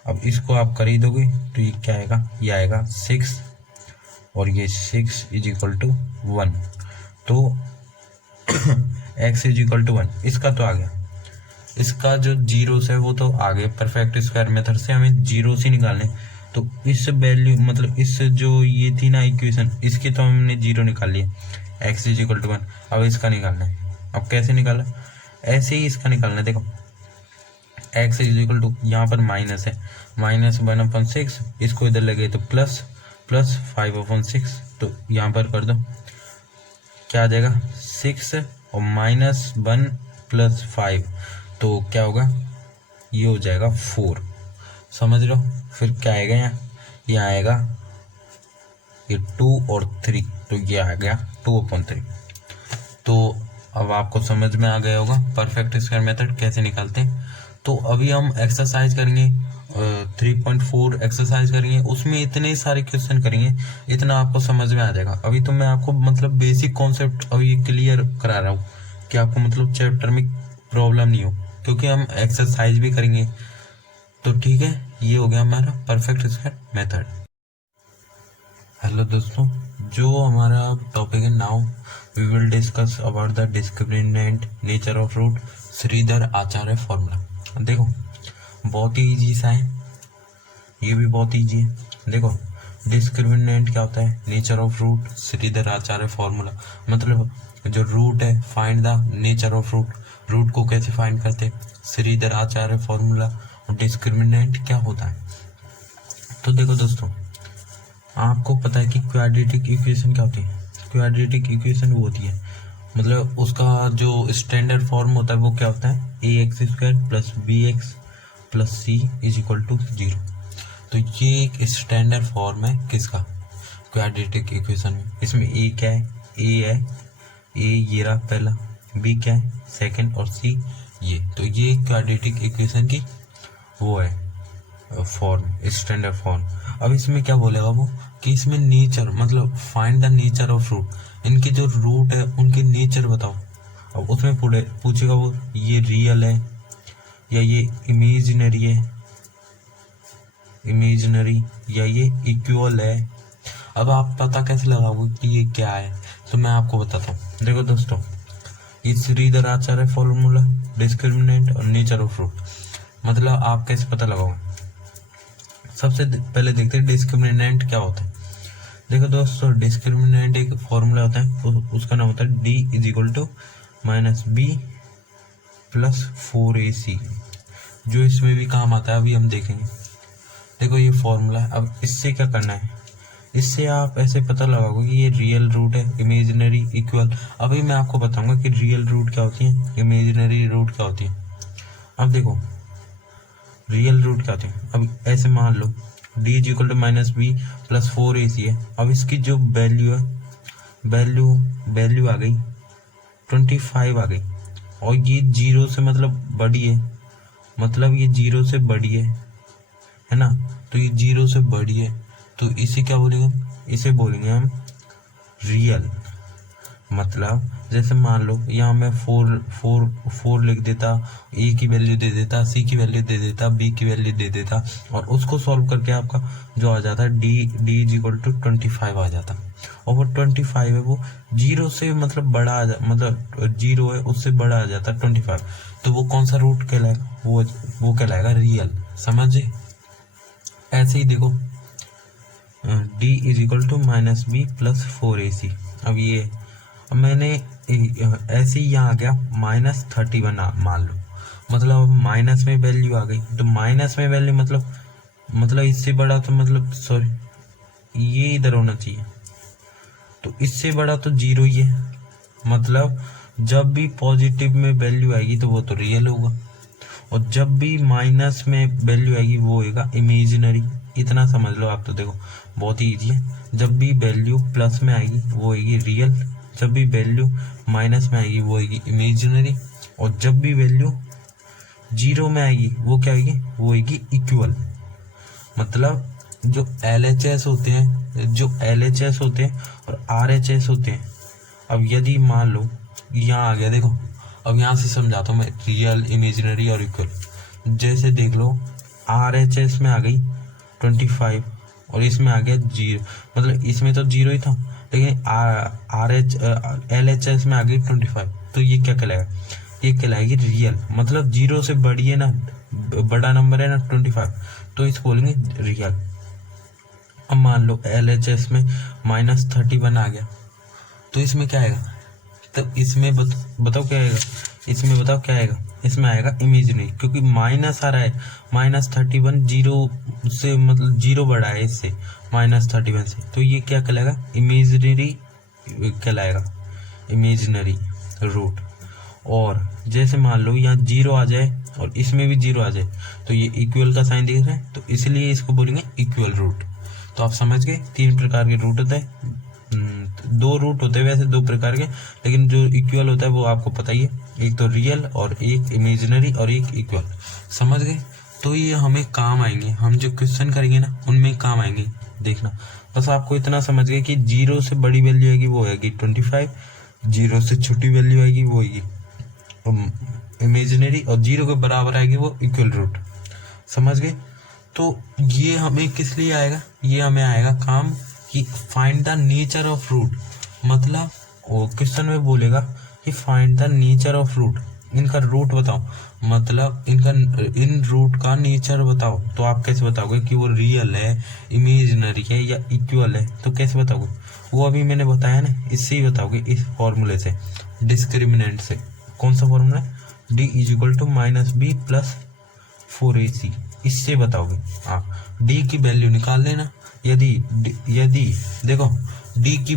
अब इसको आप कर ही दोगे तो ये क्या आएगा, ये आएगा 6 और ये 6 इज इक्वल टू 1, तो x इज इक्वल टू 1 इसका तो आ गया। इसका जो जीरोस है वो तो आगे परफेक्ट स्क्वायर मेथड से हमें जीरोस ही निकालने, तो इस वैल्यू मतलब इस जो ये थी ना इक्वेशन, इसकी तो हमने जीरो निकाल लिया, x इज इक्वल टू 1। अब इसका निकालना है। अब कैसे निकाला, ऐसे ही इसका निकालना है। देखो x इज इक्वल टू, यहाँ पर माइनस है, -1/6, इसको इधर लगे तो प्लस 5/6, तो यहाँ पर कर दो, क्या आ जाएगा 6 और -1 + 5, तो क्या होगा, ये हो जाएगा 4। समझ लो। फिर क्या आएगा, यहाँ आएगा ये 2 और 3, तो ये आ गया 2/3। तो अब आपको समझ में आ गया होगा परफेक्ट स्क्वायर मेथड कैसे निकालते हैं। तो अभी हम एक्सरसाइज करेंगे 3.4 एक्सरसाइज करेंगे, उसमें इतने सारे क्वेश्चन करेंगे, इतना आपको समझ में आ जाएगा। अभी तो मैं आपको मतलब बेसिक कॉन्सेप्ट अभी क्लियर करा रहा हूँ कि आपको मतलब चैप्टर में प्रॉब्लम नहीं हो, क्योंकि हम एक्सरसाइज भी करेंगे। तो ठीक है, ये हो गया हमारा परफेक्ट स्क्वायर मेथड। हेलो दोस्तों, जो हमारा टॉपिक है now we will discuss about the discriminant nature of root Shridhar Acharya formula. देखो बहुत ही इजी सा है, ये भी बहुत इजी है। देखो डिस्क्रिमिनेंट क्या होता है, nature of root Shridhar Acharya formula, मतलब जो रूट है find the nature of root, root को कैसे फाइंड करते, श्रीधर आचार्य फॉर्मूला। और डिस्क्रिमिनेंट क्या होता है, तो देखो दोस्तों आपको पता है कि क्वाड्रेटिक इक्वेशन क्या होती है। क्वाड्रेटिक इक्वेशन वो होती है, मतलब उसका जो स्टैंडर्ड फॉर्म होता है वो क्या होता है, ax² plus bx plus c is equal to 0। तो ये एक स्टैंडर्ड फॉर्म है किसका, क्वाड्रेटिक इक्वेशन में। इसमें a क्या है, a ये रहा पहला, b क्या है सेकंड, और c ये। तो ये क्वाड्रेटिक इक्वेशन की वो है फॉर्म, स्टैंडर्ड फॉर्म। अब इसमें क्या बोलेगा वो कि इसमें नेचर, मतलब find the nature of root, इनके जो रूट है उनके नेचर बताओ। अब उसमें पूछेगा वो ये रियल है या ये इमेजिनरी या ये इक्वल है। अब आप पता कैसे लगाओगे कि ये क्या है, तो मैं आपको बताता हूँ। देखो दोस्तों, ये श्रीधर आचार्य फॉर्मूला, डिस्क्रिमिनेंट और नेचर ऑफ रूट, मतलब आप कैसे पता लगाओगे। सबसे पहले देखते हैं डिस्क्रिमिनेंट क्या होता है। देखो दोस्तों, डिस्क्रिमिनेंट एक फॉर्मूला होता है, उसका नाम होता है d is equal to -b plus 4ac, जो इसमें भी काम आता है, अभी हम देखेंगे। देखो ये फॉर्मूला है। अब इससे क्या करना है, इससे आप ऐसे पता लगाओगे कि ये रियल रूट है, इमेजिनरी, इक्वल। अभी मैं आपको बताऊंगा कि रियल रूट क्या होती है, इमेजिनरी रूट क्या होती है। अब देखो रियल रूट क्या होती है। अब ऐसे मान लो d is equal to -b plus 4ac है। अब इसकी जो वैल्यू है, वैल्यू आ गई 25 आ गई, और ये 0 से मतलब बड़ी है, मतलब ये 0 से बड़ी है ना। तो ये 0 से बड़ी है, तो इसे क्या बोलेंगे, इसे बोलेंगे हम रियल। मतलब जैसे मान लो यहाँ मैं 4 लिख देता, ए की वैल्यू दे देता, सी की वैल्यू दे देता, बी की वैल्यू दे देता, और उसको सॉल्व करके आपका जो आ जाता डी इज इक्वल टू 25 आ जाता। और वो 25 है वो 0 से मतलब बड़ा आ जा, मतलब 0 है उससे बड़ा आ जाता 25। तो वो कौन सा रूट कहलाएगा, वो कहलाएगा रियल। समझे। ऐसे ही देखो d is equal to -b plus 4ac। अब मैंने ऐसे ही यहाँ आ गया -31 मान लो, मतलब माइनस में वैल्यू आ गई। तो माइनस में वैल्यू मतलब इससे बड़ा, तो मतलब सॉरी ये इधर होना चाहिए, तो इससे बड़ा तो 0 ही है। मतलब जब भी पॉजिटिव में वैल्यू आएगी तो वो तो रियल होगा, और जब भी माइनस में वैल्यू आएगी वो होगा इमेजिनरी। इतना समझ लो आप। तो देखो बहुत ही ईजी है, जब भी वैल्यू प्लस में आएगी वो होगी रियल, जब भी वैल्यू माइनस में आएगी वो होगी इमेजिनरी, और जब भी वैल्यू 0 में आएगी वो क्या होगी, वो होगी इक्वल। मतलब जो LHS होते हैं और RHS होते हैं। अब यदि मान लो यहाँ आ गया, देखो अब यहाँ से समझाता हूँ मैं, रियल, इमेजिनरी और इक्वल। जैसे देख लो RHS में आ गई 25 और इसमें आ गया 0, मतलब इसमें तो 0 ही था, लेकिन LHS में आ गई 25। तो ये क्या कहलाएगा, ये कहलाएगी रियल। मतलब 0 से बड़ी है ना, बड़ा नंबर है ना 25, तो इसको बोलेंगे रियल। अब मान लो LHS में -31 आ गया, तो इसमें क्या आएगा, तो इसमें बताओ क्या आएगा, इसमें आएगा इमेजिनरी, क्योंकि माइनस आ रहा है। -31 0 से मतलब 0 बड़ा है इससे, -31 से, तो ये क्या कहलाएगा, इमेजिनरी कहलाएगा, इमेजिनरी रूट। और जैसे मान लो यहाँ 0 आ जाए और इसमें भी 0 आ जाए, तो ये इक्वल का साइन दिख रहा है, तो इसलिए इसको बोलेंगे इक्वल रूट। तो आप समझ गए 3 प्रकार के रूट होते हैं। 2 रूट होते हैं वैसे 2 प्रकार के, लेकिन जो इक्वल होता है वो आपको पता ही है, एक तो रियल और एक इमेजिनरी और एक इक्वल। समझ गए। तो ये हमें काम आएंगे, हम जो क्वेश्चन करेंगे ना उनमें काम आएंगे। देखना बस आपको इतना समझ गए कि 0 से बड़ी वैल्यू आएगी वो आएगी 25, 0 से छोटी वैल्यू आएगी वो आएगी इमेजिनरी, और 0 के बराबर आएगी वो इक्वल रूट। समझ गए। तो ये हमें किस लिए आएगा, ये हमें आएगा काम कि find the nature of root. मतलब क्वेश्चन में बोलेगा कि find the nature of root, इनका रूट बताओ, मतलब इन रूट का नेचर बताओ। तो आप कैसे बताओगे कि वो रियल है, इमेजिनरी है या इक्वल है, तो कैसे बताओगे, वो अभी मैंने बताया ना, इससे ही बताओगे, इस फॉर्मूले से, डिस्क्रिमिनेंट से। कौन सा फॉर्मूला है, d is equal to -b plus 4ac, इससे बताओगे। हाँ, d की वैल्यू निकाल लेना। यदि देखो डी की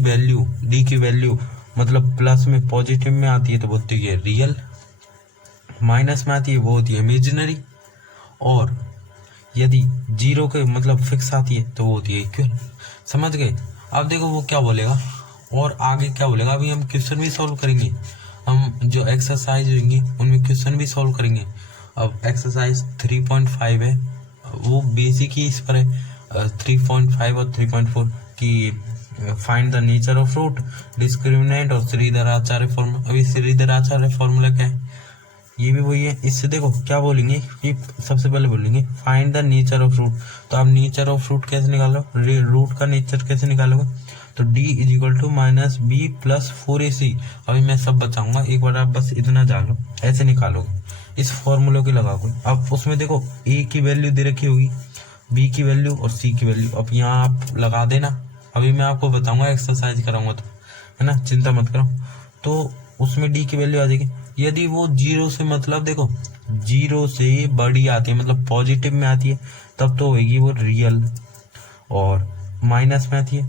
वैल्यू मतलब प्लस में पॉजिटिव में आती है तो वो होती है रियल, माइनस में आती है वो होती है इमेजिनरी, और यदि जीरो के मतलब फिक्स आती है तो वो होती है इक्वल। समझ गए? अब देखो वो क्या बोलेगा और आगे क्या बोलेगा। अभी हम क्वेश्चन भी सॉल्व करेंगे, हम जो एक्सरसाइज होंगी उनमें क्वेश्चन भी सॉल्व करेंगे। अब एक्सरसाइज 3.5 है, वो बेसिक ही इस पर है। 3.5 और 3.4 की find the nature of root, discriminant और श्रीधर आचार्य फॉर्मूला। अभी श्रीधर आचार्य फॉर्मूला क्या है, ये भी वही है। इससे देखो क्या बोलेंगे कि सबसे पहले बोलेंगे find the nature of root. तो आप नेचर ऑफ रूट कैसे निकालो, रूट का नेचर कैसे निकालोगे, तो d is equal to minus B plus 4ac। अभी मैं सब बताऊंगा, एक बार आप बस इतना जान लो, ऐसे निकालोगे इस फॉर्मूले की लगाओगे। अब उसमें देखो a की वैल्यू दे रखी होगी, b की वैल्यू और c की वैल्यू, अब यहाँ आप लगा देना। अभी मैं आपको बताऊंगा, एक्सरसाइज कराऊंगा तो, है ना, चिंता मत करो। तो उसमें d की वैल्यू आ जाएगी। यदि वो जीरो से मतलब देखो जीरो से बड़ी आती है मतलब पॉजिटिव में आती है तब तो होगी वो रियल, और माइनस में आती है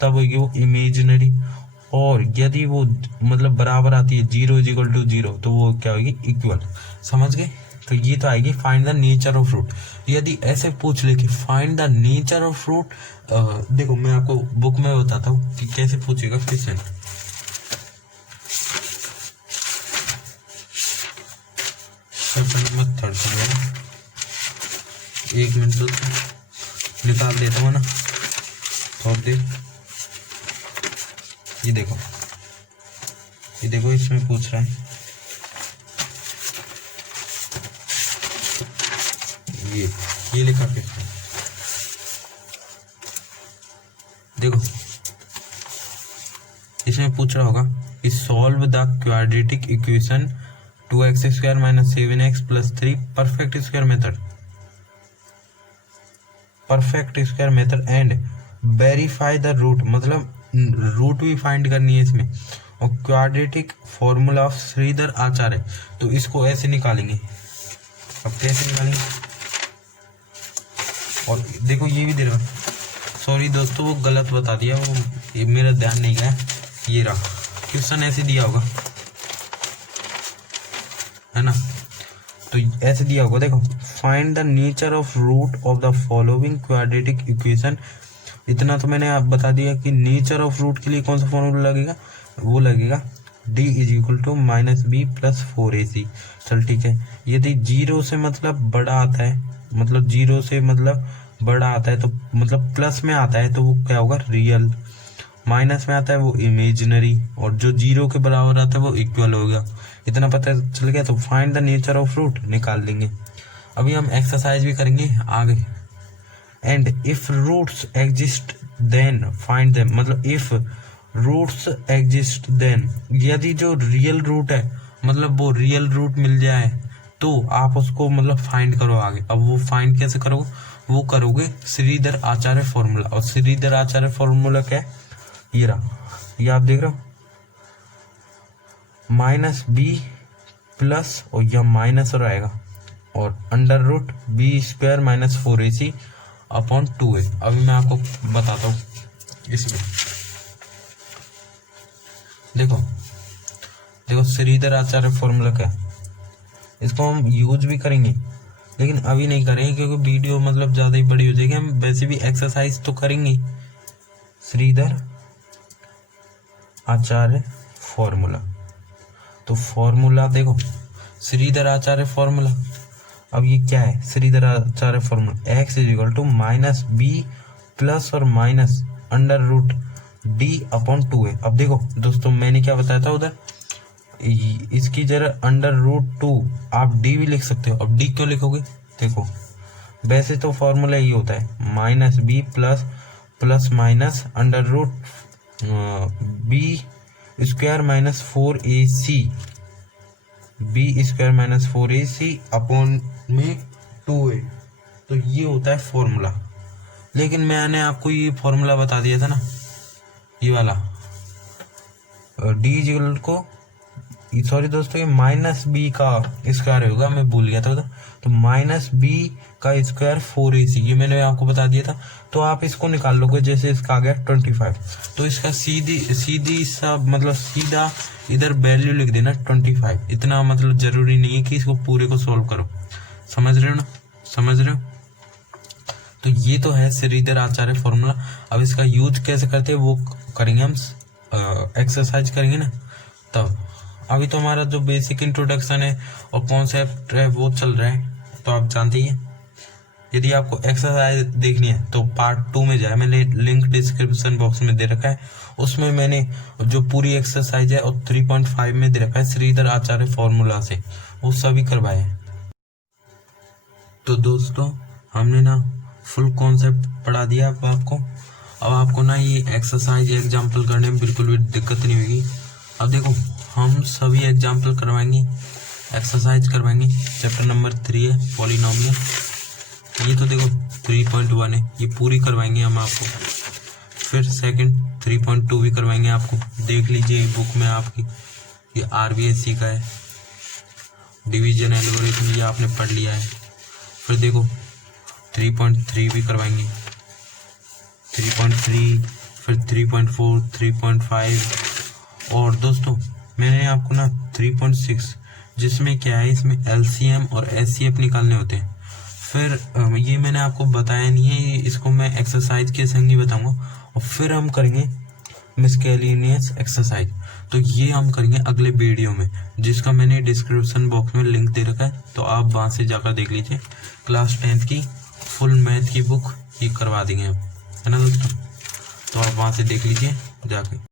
तब होगी वो इमेजिनरी, और यदि वो मतलब बराबर आती है zero is equal to zero तो वो क्या होगी इक्वल। समझ गए? तो ये तो आएगी find the nature of fruit. यदि ऐसे पूछ ले कि find the nature of fruit, देखो मैं आपको बुक में बताता हूँ कि कैसे पूछेगा क्वेश्चन। मेथड एक मिनट तो निकाल देता हूँ ना थोड़ी देर। ये देखो इसमें पूछ रहा है, ये लिखा के देखो इसमें पूछ रहा होगा कि solve the quadratic equation 2x square minus 7x plus 3 perfect square method and verify the root, मतलब रूट भी फाइंड करनी है इसमें, और quadratic formula of Shridhar Acharya. तो इसको ऐसे निकालेंगे। अब कैसे निकालेंगे, और देखो ये भी दे रहा, सॉरी दोस्तों वो गलत बता दिया, वो ये मेरा ध्यान नहीं गया। ये रहा क्वेश्चन, ऐसे दिया होगा, है ना, तो ऐसे दिया होगा देखो, find the nature of root of the following quadratic equation. इतना तो मैंने आप बता दिया कि नेचर ऑफ रूट के लिए कौन सा फॉर्मूला लगेगा, वो लगेगा d is equal to minus B plus 4ac। चल ठीक है, यदि जीरो से मतलब बड़ा आता है, मतलब जीरो से मतलब बड़ा आता है तो मतलब प्लस में आता है तो वो क्या होगा रियल, माइनस में आता है वो इमेजिनरी, और जो जीरो के बराबर आता है वो इक्वल हो गया। इतना पता चल गया, तो find the nature of root निकाल देंगे। अभी हम एक्सरसाइज भी करेंगे आगे। And if roots exist then find them, मतलब इफ रूट्स एग्जिस्ट देन, यदि जो रियल रूट है मतलब वो रियल रूट मिल जाए तो आप उसको मतलब फाइंड करो आगे। अब वो फाइंड कैसे करोगे, वो करोगे श्रीधर आचार्य फॉर्मूला। और श्रीधर आचार्य फॉर्मूला क्या है, ये रहा, ये आप देख रहे हो, माइनस बी प्लस और यह माइनस और आएगा और under root B square minus 4ac upon 2a। अभी मैं आपको बताता हूँ इसमें, देखो श्रीधर आचार्य फॉर्मूला क्या है, इसको हम यूज भी करेंगे लेकिन अभी नहीं करेंगे क्योंकि वीडियो मतलब ज़्यादा ही बड़ी हो जाएगी। हम वैसे भी एक्सरसाइज तो करेंगे। श्रीधर आचार्य फॉर्मूला, तो फॉर्मूला देखो श्रीधर आचार्य फॉर्मूला। अब ये क्या है, Sridhar Acharya formula x is equal to minus B plus और minus under root d upon 2a। अब देखो दोस्तों मैंने क्या बताया था उधर, इसकी जरा अंडर रूट 2 आप d भी लिख सकते हो। अब d क्यों लिखोगे, देखो वैसे तो फॉर्मूला ये होता है minus B plus plus minus under root B square minus 4ac, B square minus 4ac upon में 2a। तो ये होता है फॉर्मूला। लेकिन मैंने आपको ये फॉर्मूला बता दिया था ना, ये वाला डी इक्वल को, सॉरी दोस्तों ये माइनस बी का स्क्वायर होगा, मैं भूल गया था। तो माइनस बी का स्क्वायर 4ac, ये मैंने आपको बता दिया था। तो आप इसको निकाल लोगे, जैसे इसका आ गया 25, तो इसका सीधी सा मतलब सीधा इधर वैल्यू लिख देना 25। इतना मतलब जरूरी नहीं है कि इसको पूरे को सोल्व करो, समझ रहे हो ना, समझ रहे हो। तो ये तो है श्रीधर आचार्य फॉर्मूला। अब इसका यूज कैसे करते हैं वो करेंगे हम, एक्सरसाइज करेंगे ना तब। अभी तो हमारा जो बेसिक इंट्रोडक्शन है और कॉन्सेप्ट है वो चल रहा है, तो आप जानते ही हैं। यदि आपको एक्सरसाइज देखनी है तो पार्ट 2 में जाए, मैंने लिंक डिस्क्रिप्शन बॉक्स में दे रखा है, उसमें मैंने जो पूरी एक्सरसाइज है और 3.5 में दे रखा है श्रीधर आचार्य फॉर्मूला से, वो सभी करवाए हैं। तो दोस्तों हमने ना फुल कॉन्सेप्ट पढ़ा दिया अब आपको। अब आपको ना ये एक्सरसाइज एग्जाम्पल करने में बिल्कुल भी दिक्कत नहीं होगी। अब देखो हम सभी एग्जाम्पल करवाएंगे, एक्सरसाइज करवाएंगे। चैप्टर नंबर 3 है पॉलिनोमियल, ये तो देखो 3.1 है, ये पूरी करवाएंगे हम आपको। फिर सेकंड 3.2 भी करवाएंगे आपको, देख लीजिए बुक में आपकी, ये RBSC का है, डिवीजन एल्गोरिथम, ये आपने पढ़ लिया है। फिर देखो 3.3 भी करवाएंगे, 3.3, फिर 3.4, 3.5। और दोस्तों मैंने आपको ना 3.6, जिसमें क्या है, इसमें LCM और SCF निकालने होते हैं। फिर ये मैंने आपको बताया नहीं है, इसको मैं एक्सरसाइज के संग ही बताऊंगा। और फिर हम करेंगे मिसकेलिनियस एक्सरसाइज, तो ये हम करेंगे अगले वीडियो में, जिसका मैंने डिस्क्रिप्शन बॉक्स में लिंक दे रखा है, तो आप वहाँ से जाकर देख लीजिए। क्लास 10th की फुल मैथ की बुक ये करवा देंगे हम, है ना दोस्तों, तो आप वहाँ से देख लीजिए जाके।